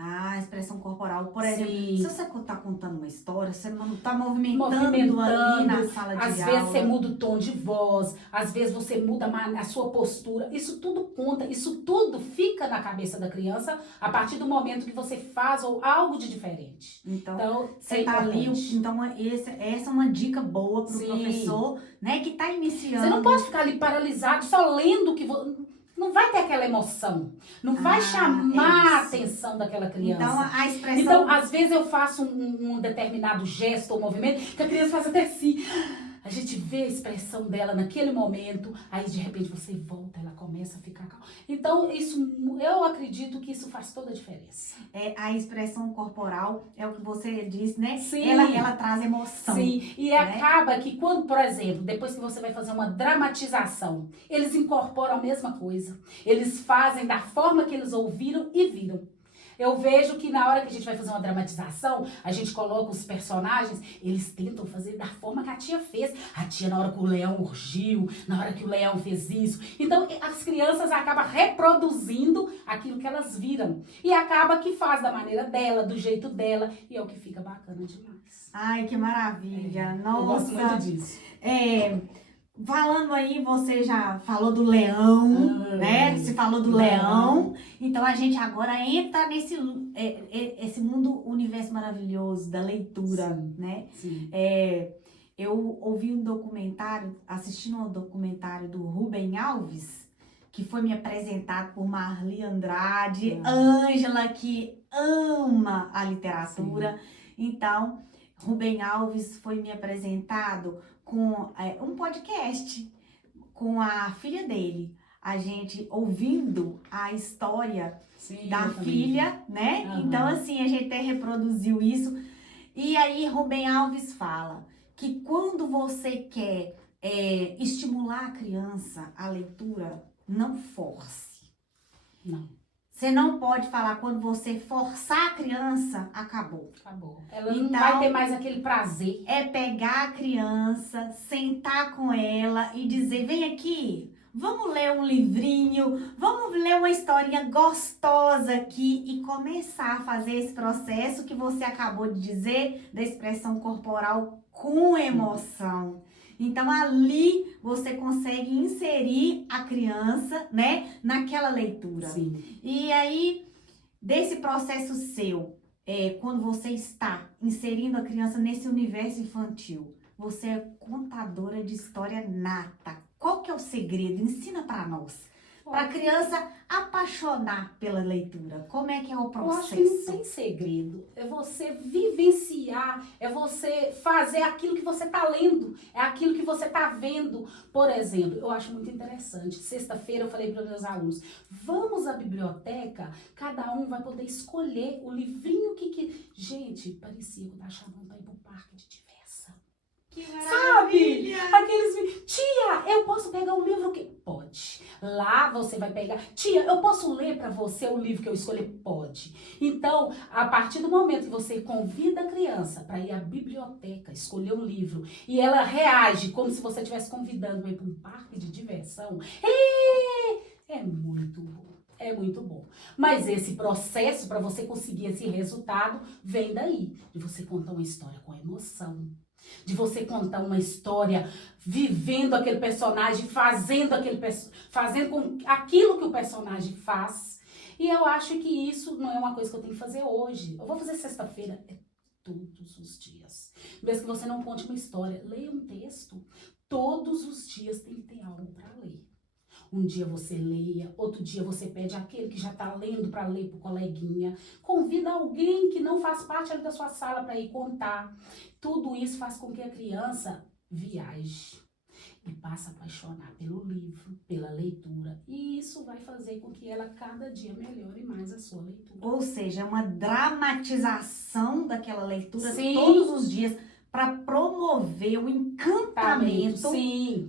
A expressão corporal. Por Sim. exemplo, se você está contando uma história, você não está movimentando ali na sala de aula. Às vezes você muda o tom de voz, às vezes você muda a sua postura. Isso tudo conta, isso tudo fica na cabeça da criança a partir do momento que você faz algo de diferente. Então você tá ali. Então, essa é uma dica boa para o professor, né, que está iniciando. Você não pode ficar ali paralisado, só lendo que não vai ter aquela emoção, não vai chamar a atenção daquela criança. Então, a expressão... Então, às vezes eu faço um determinado gesto ou movimento que a criança faz até assim. A gente vê a expressão dela naquele momento, aí de repente você volta, ela começa a ficar calma. Então, eu acredito que isso faz toda a diferença. A expressão corporal é o que você disse, né? Sim. Ela traz emoção. Sim, e né? Acaba que quando, por exemplo, depois que você vai fazer uma dramatização, eles incorporam a mesma coisa. Eles fazem da forma que eles ouviram e viram. Eu vejo que na hora que a gente vai fazer uma dramatização, a gente coloca os personagens, eles tentam fazer da forma que a tia fez. A tia, na hora que o leão urgiu, na hora que o leão fez isso. Então, as crianças acabam reproduzindo aquilo que elas viram. E acaba que faz da maneira dela, do jeito dela, e é o que fica bacana demais. Ai, que maravilha. Nossa. Eu gosto muito disso. Falando aí, você já falou do leão, né? Você falou do leão. Então, a gente agora entra nesse esse mundo, universo maravilhoso da leitura, Sim, né? Sim. Eu ouvi um documentário, assistindo um documentário do Rubem Alves, que foi me apresentado por Marli Andrade, Ângela, que ama a literatura. Sim. Então, Rubem Alves foi me apresentado com um podcast com a filha dele. A gente ouvindo a história da filha, né? Então, assim, a gente até reproduziu isso. E aí, Rubem Alves fala que quando você quer estimular a criança à leitura, não force. Não. Você não pode falar, quando você forçar a criança, acabou. Acabou. Ela não vai ter mais aquele prazer. É pegar a criança, sentar com ela e dizer, vem aqui, vamos ler um livrinho, vamos ler uma historinha gostosa aqui e começar a fazer esse processo que você acabou de dizer, da expressão corporal com emoção. Então, ali você consegue inserir a criança, né, naquela leitura. Sim. E aí, desse processo seu, quando você está inserindo a criança nesse universo infantil, você é contadora de história nata. Qual que é o segredo? Ensina para nós. Para a criança apaixonar pela leitura. Como é que é o processo? Eu acho que não tem segredo. É você vivenciar, é você fazer aquilo que você está lendo, é aquilo que você está vendo. Por exemplo, eu acho muito interessante. Sexta-feira eu falei para os meus alunos, vamos à biblioteca, cada um vai poder escolher o livrinho que... Gente, parecia que eu estava chamando para ir para o parque de diversão. Sabe? Aqueles... Tia, eu posso pegar o livro que... Pode. Lá você vai pegar... Tia, eu posso ler para você o livro que eu escolhi? Pode. Então, a partir do momento que você convida a criança para ir à biblioteca, escolher um livro, e ela reage como se você estivesse convidando para ir para um parque de diversão, é muito bom. É muito bom. Mas esse processo, para você conseguir esse resultado, vem daí. De você contar uma história com emoção. De você contar uma história vivendo aquele personagem, fazendo com aquilo que o personagem faz. E eu acho que isso não é uma coisa que eu tenho que fazer hoje. Eu vou fazer sexta-feira, todos os dias. Mesmo que você não conte uma história, leia um texto. Todos os dias tem que ter algo para ler. Um dia você leia, outro dia você pede aquele que já está lendo para ler para o coleguinha. Convida alguém que não faz parte ali da sua sala para ir contar. Tudo isso faz com que a criança viaje e passe a apaixonar pelo livro, pela leitura. E isso vai fazer com que ela cada dia melhore mais a sua leitura. Ou seja, é uma dramatização daquela leitura. Sim. Todos os dias, para promover o encantamento,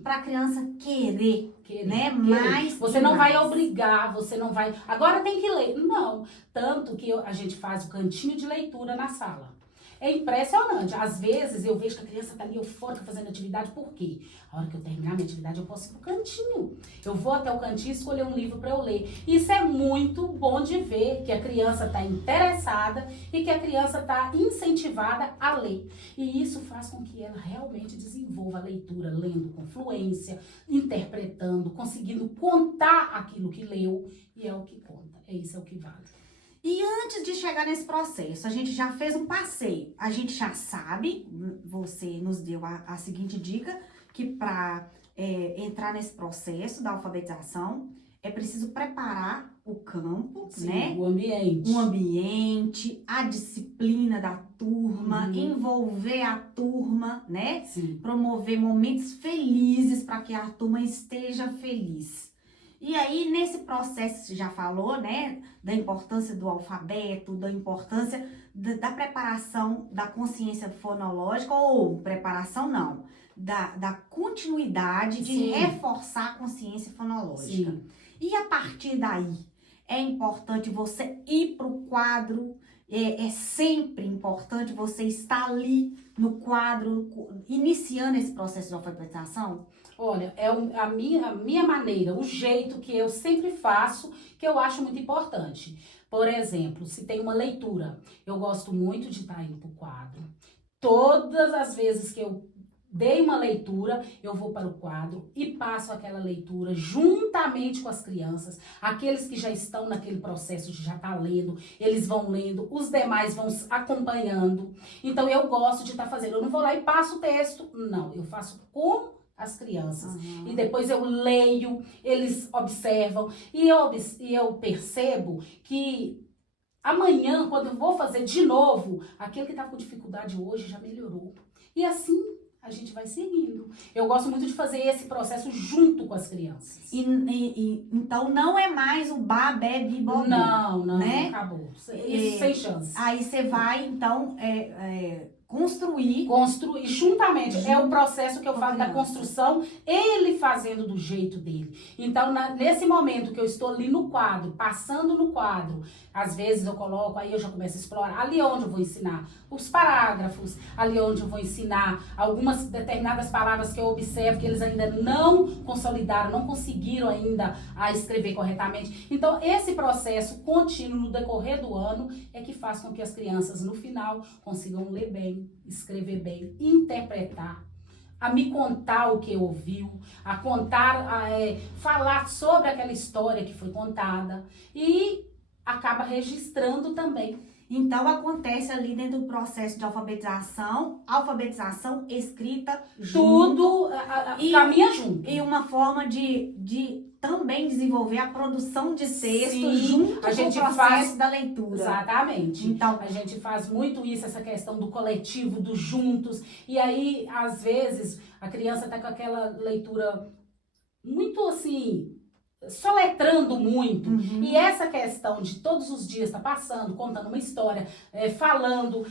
para a criança querer, né? Mais você não vai obrigar, você não vai... Agora tem que ler. Não. Tanto que a gente faz o cantinho de leitura na sala. É impressionante. Às vezes eu vejo que a criança tá ali eufórica fazendo atividade. Por quê? A hora que eu terminar minha atividade, eu posso ir pro cantinho. Eu vou até o cantinho e escolher um livro para eu ler. Isso é muito bom de ver que a criança está interessada e que a criança está incentivada a ler. E isso faz com que ela realmente desenvolva a leitura, lendo com fluência, interpretando, conseguindo contar aquilo que leu. E é o que conta. Isso é o que vale. E antes de chegar nesse processo, a gente já fez um passeio. A gente já sabe, você nos deu a seguinte dica, que para entrar nesse processo da alfabetização, é preciso preparar o campo, Sim, né? O ambiente. O ambiente, a disciplina da turma, envolver a turma, né? Sim. Promover momentos felizes para que a turma esteja feliz. E aí, nesse processo, você já falou, né, da importância do alfabeto, da importância da preparação da consciência fonológica, ou preparação não, da continuidade de reforçar a consciência fonológica. Sim. E a partir daí, é importante você ir para o quadro, é sempre importante você estar ali no quadro, iniciando esse processo de alfabetização? Olha, é a minha maneira, o jeito que eu sempre faço, que eu acho muito importante. Por exemplo, se tem uma leitura, eu gosto muito de estar indo para o quadro. Todas as vezes que eu dei uma leitura, eu vou para o quadro e passo aquela leitura juntamente com as crianças. Aqueles que já estão naquele processo de já estar lendo, eles vão lendo, os demais vão acompanhando. Então eu gosto de estar fazendo. Eu não vou lá e passo o texto, não, eu faço com as crianças. E depois eu leio, eles observam e eu percebo que amanhã, quando eu vou fazer de novo, aquele que está com dificuldade hoje já melhorou. E assim a gente vai seguindo. Eu gosto muito de fazer esse processo junto com as crianças. Então não é mais o babé bibobê. Não, né? Acabou. Isso sem chance. Aí você vai, então, construir juntamente. É o processo que eu falo da construção, ele fazendo do jeito dele. Então, nesse momento que eu estou ali no quadro, passando no quadro, às vezes eu coloco, aí eu já começo a explorar, ali onde eu vou ensinar os parágrafos, ali onde eu vou ensinar algumas determinadas palavras que eu observo que eles ainda não consolidaram, não conseguiram ainda a escrever corretamente. Então, esse processo contínuo no decorrer do ano é que faz com que as crianças, no final, consigam ler bem, escrever bem, interpretar, a me contar o que ouviu, a contar, falar sobre aquela história que foi contada e acaba registrando também. Então acontece ali dentro do processo de alfabetização escrita tudo caminha junto. E uma forma de também desenvolver a produção de texto. Sim, junto a gente com o processo da leitura. Exatamente. Então, a gente faz muito isso, essa questão do coletivo, dos juntos. E aí, às vezes, a criança tá com aquela leitura muito assim, soletrando muito. E essa questão de todos os dias estar passando, contando uma história, falando,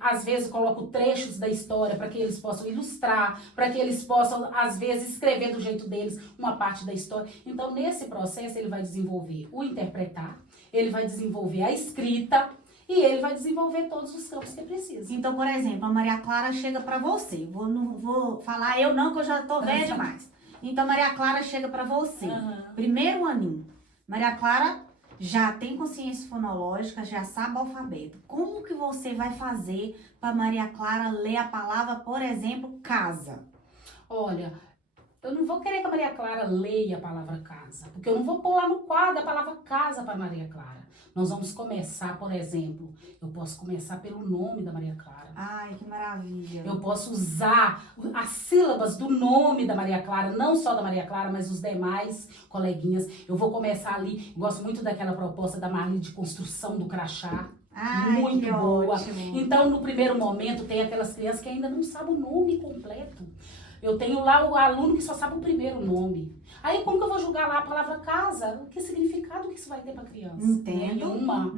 às vezes coloco trechos da história para que eles possam ilustrar, para que eles possam, às vezes, escrever do jeito deles uma parte da história. Então, nesse processo, ele vai desenvolver o interpretar, ele vai desenvolver a escrita e ele vai desenvolver todos os campos que precisa. Então, por exemplo, a Maria Clara chega para você. Não vou falar eu não, que eu já tô velha demais. Então, Maria Clara chega para você, primeiro aninho. Maria Clara já tem consciência fonológica, já sabe o alfabeto. Como que você vai fazer para Maria Clara ler a palavra, por exemplo, casa? Olha, eu não vou querer que a Maria Clara leia a palavra casa, porque eu não vou pôr lá no quadro a palavra casa para Maria Clara. Nós vamos começar, por exemplo, eu posso começar pelo nome da Maria Clara. Ai, que maravilha. Eu posso usar as sílabas do nome da Maria Clara, não só da Maria Clara, mas os demais coleguinhas. Eu vou começar ali, gosto muito daquela proposta da Marli de construção do crachá. Muito boa. Ótimo. Então, no primeiro momento, tem aquelas crianças que ainda não sabem o nome completo. Eu tenho lá o aluno que só sabe o primeiro nome. Aí, como que eu vou julgar lá a palavra casa? Que significado que isso vai ter para a criança? Entendo.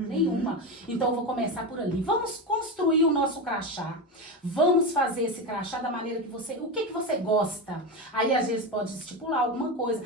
Nenhuma. Então, eu vou começar por ali. Vamos construir o nosso crachá. Vamos fazer esse crachá da maneira que você... O que você gosta? Aí, às vezes, pode estipular alguma coisa.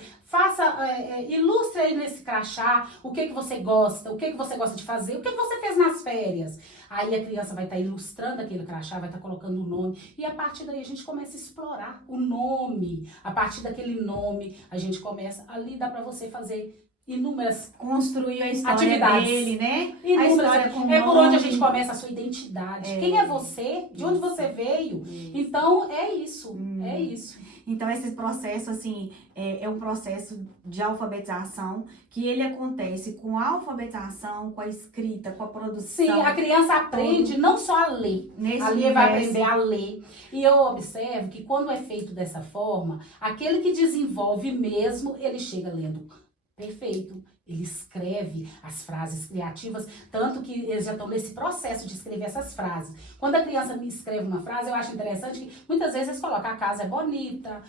Ilustre aí nesse crachá o que você gosta, o que você gosta de fazer, o que você fez nas férias. Aí a criança vai estar ilustrando aquele crachá, vai estar colocando o nome. E a partir daí a gente começa a explorar o nome. A partir daquele nome, a gente começa... Ali dá para você fazer inúmeras... Construir a história atividades dele, né? A história com é por nome. onde a gente começa a sua identidade. Quem é você? De onde você veio? Então, é isso. É isso. Então, esse processo, assim, é um processo de alfabetização que ele acontece com a alfabetização, com a escrita, com a produção. Sim, a criança aprende não só a ler. Ali vai aprender a ler. E eu observo que quando é feito dessa forma, aquele que desenvolve mesmo, ele chega lendo perfeito. Ele escreve as frases criativas, tanto que eles já estão nesse processo de escrever essas frases. Quando a criança me escreve uma frase, eu acho interessante que muitas vezes eles colocam a casa é bonita,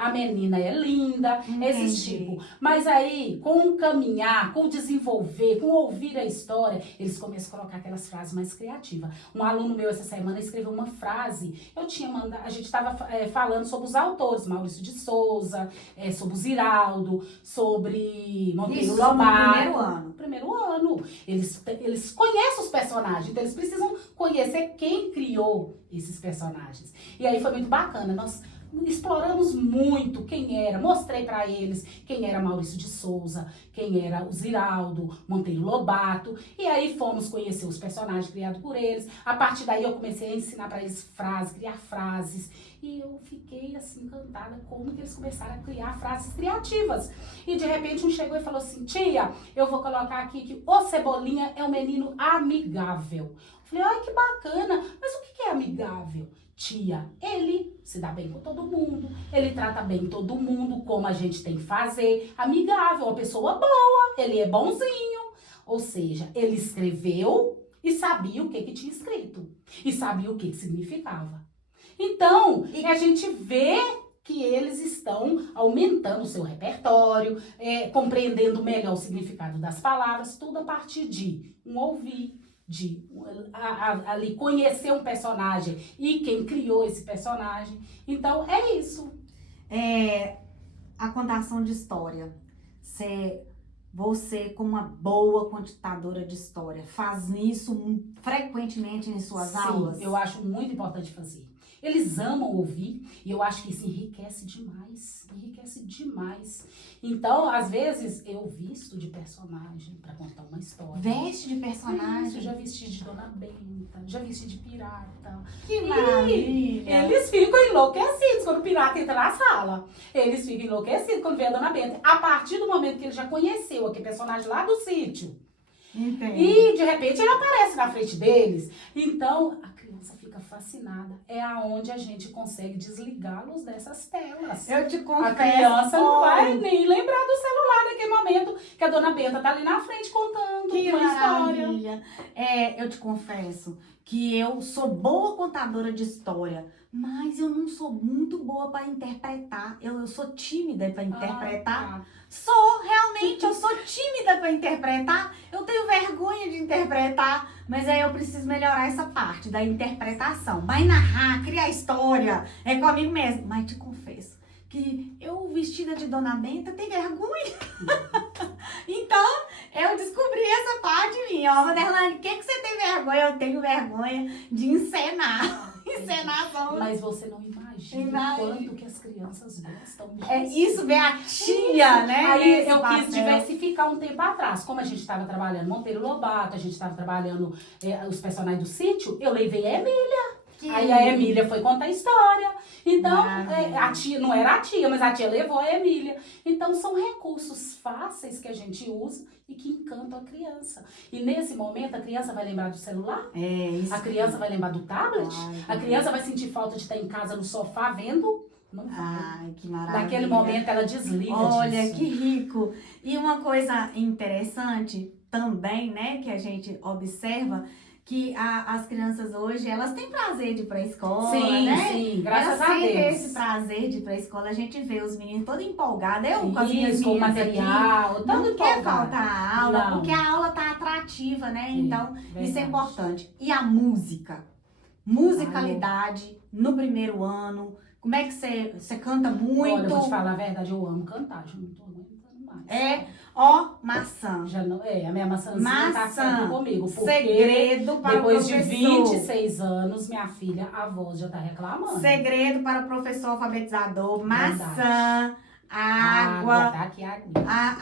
a menina é linda, esse tipo. Mas aí, com o caminhar, com o desenvolver, com o ouvir a história, eles começam a colocar aquelas frases mais criativas. Um aluno meu essa semana escreveu uma frase, a gente estava falando sobre os autores, Maurício de Souza, sobre o Ziraldo, sobre Monteiro Lobato. Lobato. primeiro ano. Primeiro ano. Eles conhecem os personagens, então eles precisam conhecer quem criou esses personagens. E aí foi muito bacana, nós exploramos muito quem era, mostrei pra eles quem era Maurício de Souza, quem era o Ziraldo, Monteiro Lobato, e aí fomos conhecer os personagens criados por eles. A partir daí eu comecei a ensinar pra eles frases, criar frases, e eu fiquei assim encantada como que eles começaram a criar frases criativas. E de repente um chegou e falou assim: tia, eu vou colocar aqui que o Cebolinha é um menino amigável. Eu falei: ai, que bacana, mas o que é amigável? Tia, ele se dá bem com todo mundo, ele trata bem todo mundo, como a gente tem que fazer, amigável, uma pessoa boa, ele é bonzinho. Ou seja, ele escreveu e sabia o que tinha escrito, e sabia o que significava. Então, a gente vê que eles estão aumentando o seu repertório, compreendendo melhor o significado das palavras, tudo a partir de ouvir, de ali conhecer um personagem e quem criou esse personagem. Então, é isso. A contação de história. Você, como uma boa contadora de história, faz isso frequentemente em suas aulas? Sim, eu acho muito importante fazer. Eles amam ouvir e eu acho que isso enriquece demais. Enriquece demais. Então, às vezes, eu visto de personagem pra contar uma história. Veste de personagem? Isso, já vesti de Dona Benta, já vesti de pirata. Que maravilha! Eles ficam enlouquecidos quando o pirata entra na sala. Eles ficam enlouquecidos quando vê a Dona Benta. A partir do momento que ele já conheceu aquele personagem lá do sítio. Entendi. E, de repente, ele aparece na frente deles. Então, a criança fica fascinada. É aonde a gente consegue desligá-los dessas telas. Eu te confesso. A criança não vai nem lembrar do celular naquele momento que a Dona Benta tá ali na frente contando Que uma maravilha. história. Eu te confesso que eu sou boa contadora de história, mas eu não sou muito boa para interpretar. Eu sou tímida para interpretar. Realmente, eu sou tímida para interpretar. Eu tenho vergonha de interpretar, mas aí eu preciso melhorar essa parte da interpretação. Vai narrar, criar história, é comigo mesmo. Mas te confesso que eu, vestida de Dona Benta, tenho vergonha. Então, eu descobri essa parte minha. Ó, Vanderlane, o que você tem vergonha? Eu tenho vergonha de encenar. Encenação. Mas você não imagina o quanto que as crianças gostam disso. Isso vem a tia, né? Aí eu quis diversificar um tempo atrás. Como a gente estava trabalhando Monteiro Lobato, a gente estava trabalhando os personagens do sítio, eu levei a Emília. Aí a Emília foi contar a história. Então, a tia, não era a tia, mas a tia levou a Emília. Então, são recursos fáceis que a gente usa e que encantam a criança. E nesse momento, a criança vai lembrar do celular, Isso. a criança vai lembrar do tablet, a criança vai sentir falta de estar em casa no sofá vendo. Não vai. Ai, que maravilha. Naquele momento, ela desliga Olha, disso. que rico. E uma coisa interessante também, né, que a gente observa, que as crianças hoje, elas têm prazer de ir pra escola, né? Sim, graças elas a sentem Deus. esse prazer de ir pra escola. A gente vê os meninos todos empolgados. Eu com as Isso, minhas com o meninas material, aqui, todo não quer empolgado. faltar a aula, Não. porque a aula tá atrativa, né? Então, isso é verdade. importante. E a música? Musicalidade no primeiro ano. Como é que você canta muito? Olha, eu vou te falar a verdade, eu amo cantar, já não tô aguentando mais. Maçã. Já não, a minha maçãzinha tá sempre comigo. Porque Segredo para depois o de professor. 26 anos, minha filha, a voz já tá reclamando. Segredo para o professor alfabetizador. Verdade. Maçã, água. Tá aqui a água.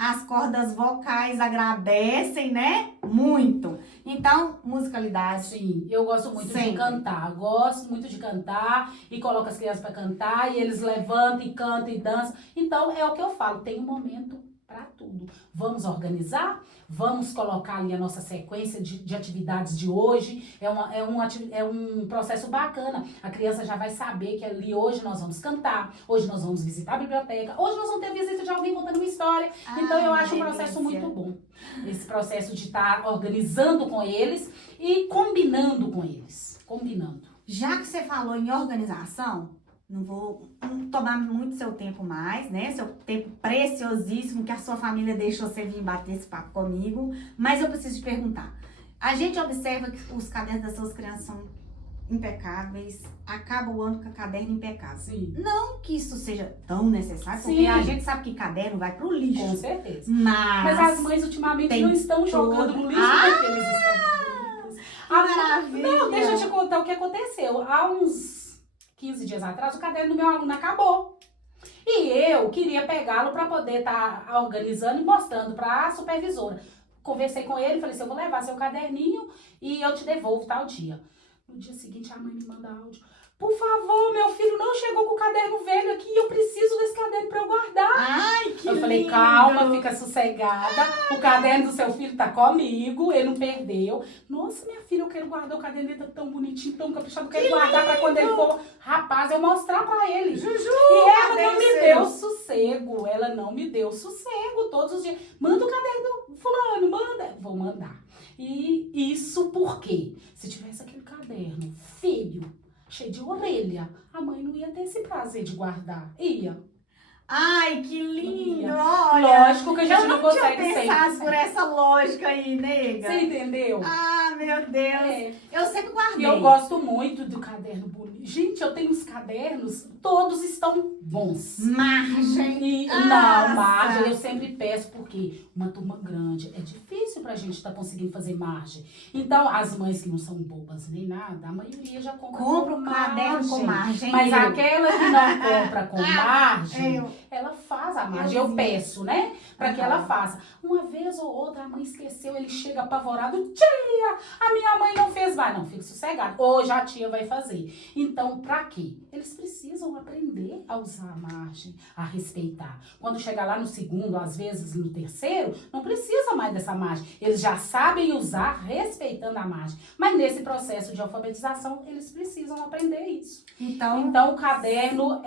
As cordas vocais agradecem, né? Muito. Então, musicalidade. Sim, eu gosto muito Sempre. de cantar. Gosto muito de cantar e coloco as crianças pra cantar e eles levantam e cantam e dançam. Então, é o que eu falo, tem um momento para tudo. Vamos organizar, vamos colocar ali a nossa sequência de atividades de hoje. É um processo bacana. A criança já vai saber que ali hoje nós vamos cantar, hoje nós vamos visitar a biblioteca, hoje nós vamos ter visita de alguém contando uma história. Então eu acho um processo muito bom. Esse processo de estar organizando com eles e combinando com eles. Combinando. Já que você falou em organização, não vou tomar muito seu tempo mais, né? Seu tempo preciosíssimo que a sua família deixou você vir bater esse papo comigo. Mas eu preciso te perguntar. A gente observa que os cadernos das suas crianças são impecáveis, acaba o ano com a caderno impecável. Sim. Não que isso seja tão necessário, porque Sim. a gente sabe que caderno vai pro lixo. Com certeza. Mas Mas as mães ultimamente tem não estão jogando no lixo porque eles estão bonitos. maravilha! Não, deixa eu te contar o que aconteceu. Há uns 15 dias atrás, o caderno do meu aluno acabou. E eu queria pegá-lo para poder estar organizando e mostrando para a supervisora. Conversei com ele, falei assim, eu vou levar seu caderninho e eu te devolvo tal dia. No dia seguinte, a mãe me manda áudio. Por favor, meu filho não chegou com o caderno velho aqui, eu preciso desse caderno para eu guardar. Ai, que Eu falei, lindo. calma, fica sossegada. O caderno do seu filho tá comigo, ele não perdeu. Nossa, minha filha, eu quero guardar o caderno dele, tá tão bonitinho, tão caprichado. Eu quero guardar pra quando ele for rapaz, eu mostrar pra ele. Juju, E ela não me seu. deu sossego. Ela não me deu sossego todos os dias. Manda o caderno, fulano, manda. Vou mandar. E isso por quê? Se tivesse aquele caderno feio, cheio de orelha, a mãe não ia ter esse prazer de guardar. Ia. Ai, que lindo! Ia. Olha, Lógico que a gente eu não não tinha consegue pensado sempre. por essa lógica aí, nega. Você entendeu? Ah, meu Deus. É. Eu sempre guardei. E eu gosto muito do caderno bonito. Gente, eu tenho os cadernos, todos estão bons. Margem. E, Nossa. não, margem eu sempre peço, porque uma turma grande é difícil pra gente estar conseguindo fazer margem. Então, as mães que não são bobas nem nada, a maioria já compra Compra com o caderno com margem. Mas eu. aquela que não compra com margem, eu. ela faz a margem. Eu Eu vi. peço, né? Pra que Aham. ela faça. Uma vez ou outra, a mãe esqueceu, ele chega apavorado. Tia, a minha mãe não fez mais. Não, fique sossegado. Hoje a tia vai fazer. Então, pra quê? Eles precisam aprender a usar a margem, a respeitar. Quando chegar lá no segundo, às vezes no terceiro, não precisa mais dessa margem. Eles já sabem usar respeitando a margem. Mas nesse processo de alfabetização, eles precisam aprender isso. Então, Então, o caderno,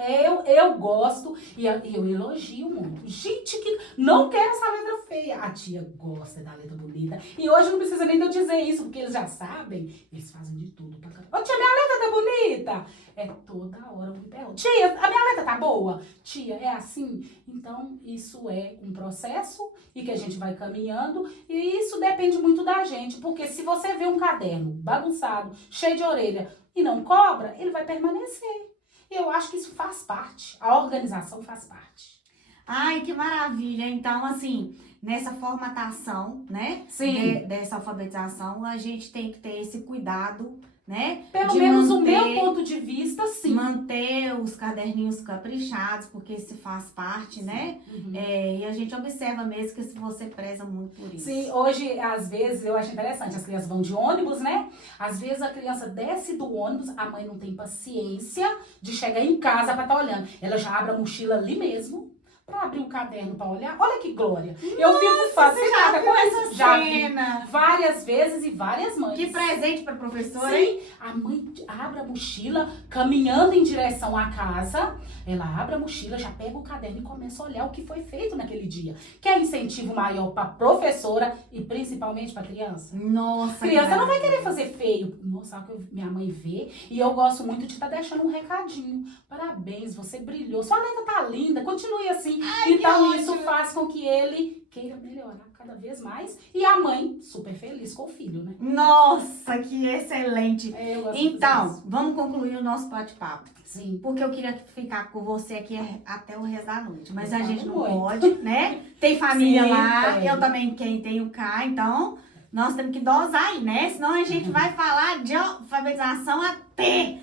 eu gosto e eu elogio muito. Gente, que não quer essa letra feia. A tia gosta da letra bonita. E hoje não precisa nem de eu dizer isso, porque eles já sabem. Eles fazem de tudo pra caramba. Ô, tia, minha letra tá bonita? É toda hora eu me pergunto. Tia, a minha letra tá boa? Tia, é assim? Então, isso é um processo e que a gente vai caminhando. E isso depende muito da gente. Porque se você vê um caderno bagunçado, cheio de orelha e não cobra, ele vai permanecer. E eu acho que isso faz parte. A organização faz parte. ai, que maravilha. Então, assim, nessa formatação, né? Sim. Dessa alfabetização, a gente tem que ter esse cuidado, né? Pelo de menos o manter- meu ponto de vista, sim. Manter os caderninhos caprichados, porque isso faz parte, né? Uhum. E a gente observa mesmo que se você preza muito por isso. Sim, hoje, às vezes, eu acho interessante, as crianças vão de ônibus, né? Às vezes a criança desce do ônibus, a mãe não tem paciência de chegar em casa pra estar olhando. Ela já abre a mochila ali mesmo, pra abrir o caderno pra olhar. Olha que glória. Eu fico fascinada com isso. Já vi cena. várias vezes e várias mães. Que presente pra professora, hein? Sim, a mãe abre a mochila, caminhando em direção à casa, ela abre a mochila, já pega o caderno e começa a olhar o que foi feito naquele dia. Que é incentivo maior para professora e principalmente para criança. Nossa, Criança que não vai maravilha. querer fazer feio. Nossa, sabe o que minha mãe vê? E eu gosto muito de estar deixando um recadinho. Parabéns, você brilhou. Sua letra tá linda, continue assim. Então que isso ótimo. faz com que ele queira melhorar cada vez mais. E a mãe super feliz com o filho, né? Nossa, que excelente. Eu gosto de fazer Então, isso. vamos concluir o nosso bate-papo. Sim. Porque eu queria ficar com você aqui até o resto da noite. Mas Eu a gente não falo muito. pode, né? Tem família Sim, lá, tem. eu também quem tenho cá, então nós temos que dosar aí, né? Senão a gente vai falar de alfabetização até.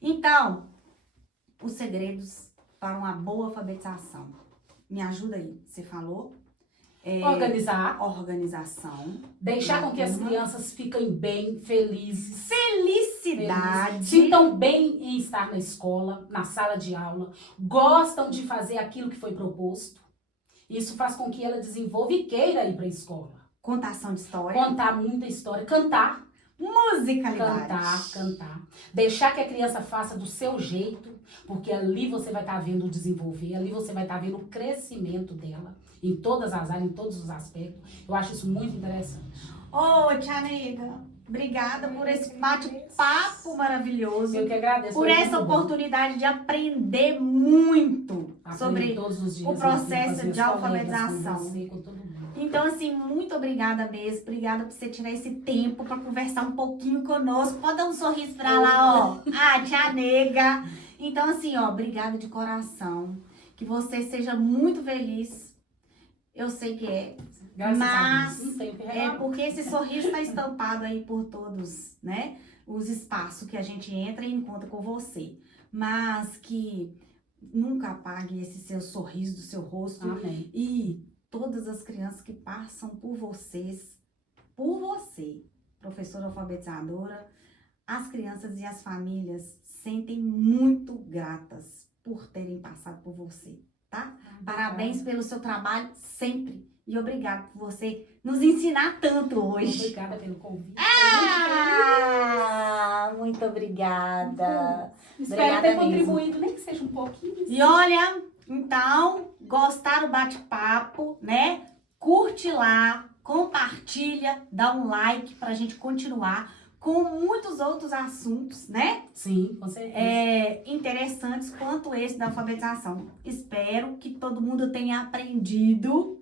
Então, os segredos para uma boa alfabetização. Me ajuda aí. Você falou? Organizar. Organização. Deixar com que as Turma. crianças fiquem bem, felizes. Felicidade. Sintam bem em estar na escola, na sala de aula. Gostam de fazer aquilo que foi proposto. Isso faz com que ela desenvolva e queira ir para a escola. Contação de história. Contar muita história, cantar. Musicalidade. Cantar. Deixar que a criança faça do seu jeito, porque ali você vai estar vendo o desenvolver, ali você vai estar vendo o crescimento dela, em todas as áreas, em todos os aspectos. Eu acho isso muito interessante. Ô, tia Nega, obrigada por esse bate-papo maravilhoso. Eu que agradeço. Por foi essa muito bom. oportunidade de aprender muito Aprendo sobre todos os dias o aqui processo com as minhas de colegas, alfabetização. com você, com todo mundo. Então, assim, muito obrigada mesmo. Obrigada por você tirar esse tempo para conversar um pouquinho conosco. Pode dar um sorriso pra lá, ó. Ah, tia nega. Então, assim, ó, obrigada de coração. Que você seja muito feliz. Eu sei que é. Graças a Mas Deus, não tem o que é reclamar. porque esse sorriso está estampado aí por todos, né? Os espaços que a gente entra e encontra com você. Mas que nunca apague esse seu sorriso do seu rosto. Amém. E todas as crianças que passam por vocês, por você, professora alfabetizadora, as crianças e as famílias sentem muito gratas por terem passado por você, tá? Parabéns pelo seu trabalho sempre. E obrigada por você nos ensinar tanto hoje. Obrigada pelo convite. Muito obrigada. Espero Obrigada ter mesmo. contribuído, nem que seja um pouquinho. E olha, então, gostaram do bate-papo, né? Curte lá, compartilha, dá um like pra gente continuar com muitos outros assuntos, né? Sim, com certeza. Interessantes quanto esse da alfabetização. Espero que todo mundo tenha aprendido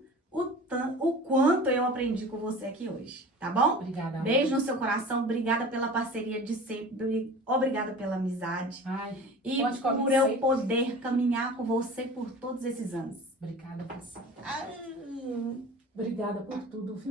o quanto eu aprendi com você aqui hoje, tá bom? Obrigada. Beijo no seu coração, obrigada pela parceria de sempre, obrigada pela amizade. Ai, E pode comer por eu sempre. poder caminhar com você por todos esses anos. Obrigada por você. Obrigada por tudo, viu?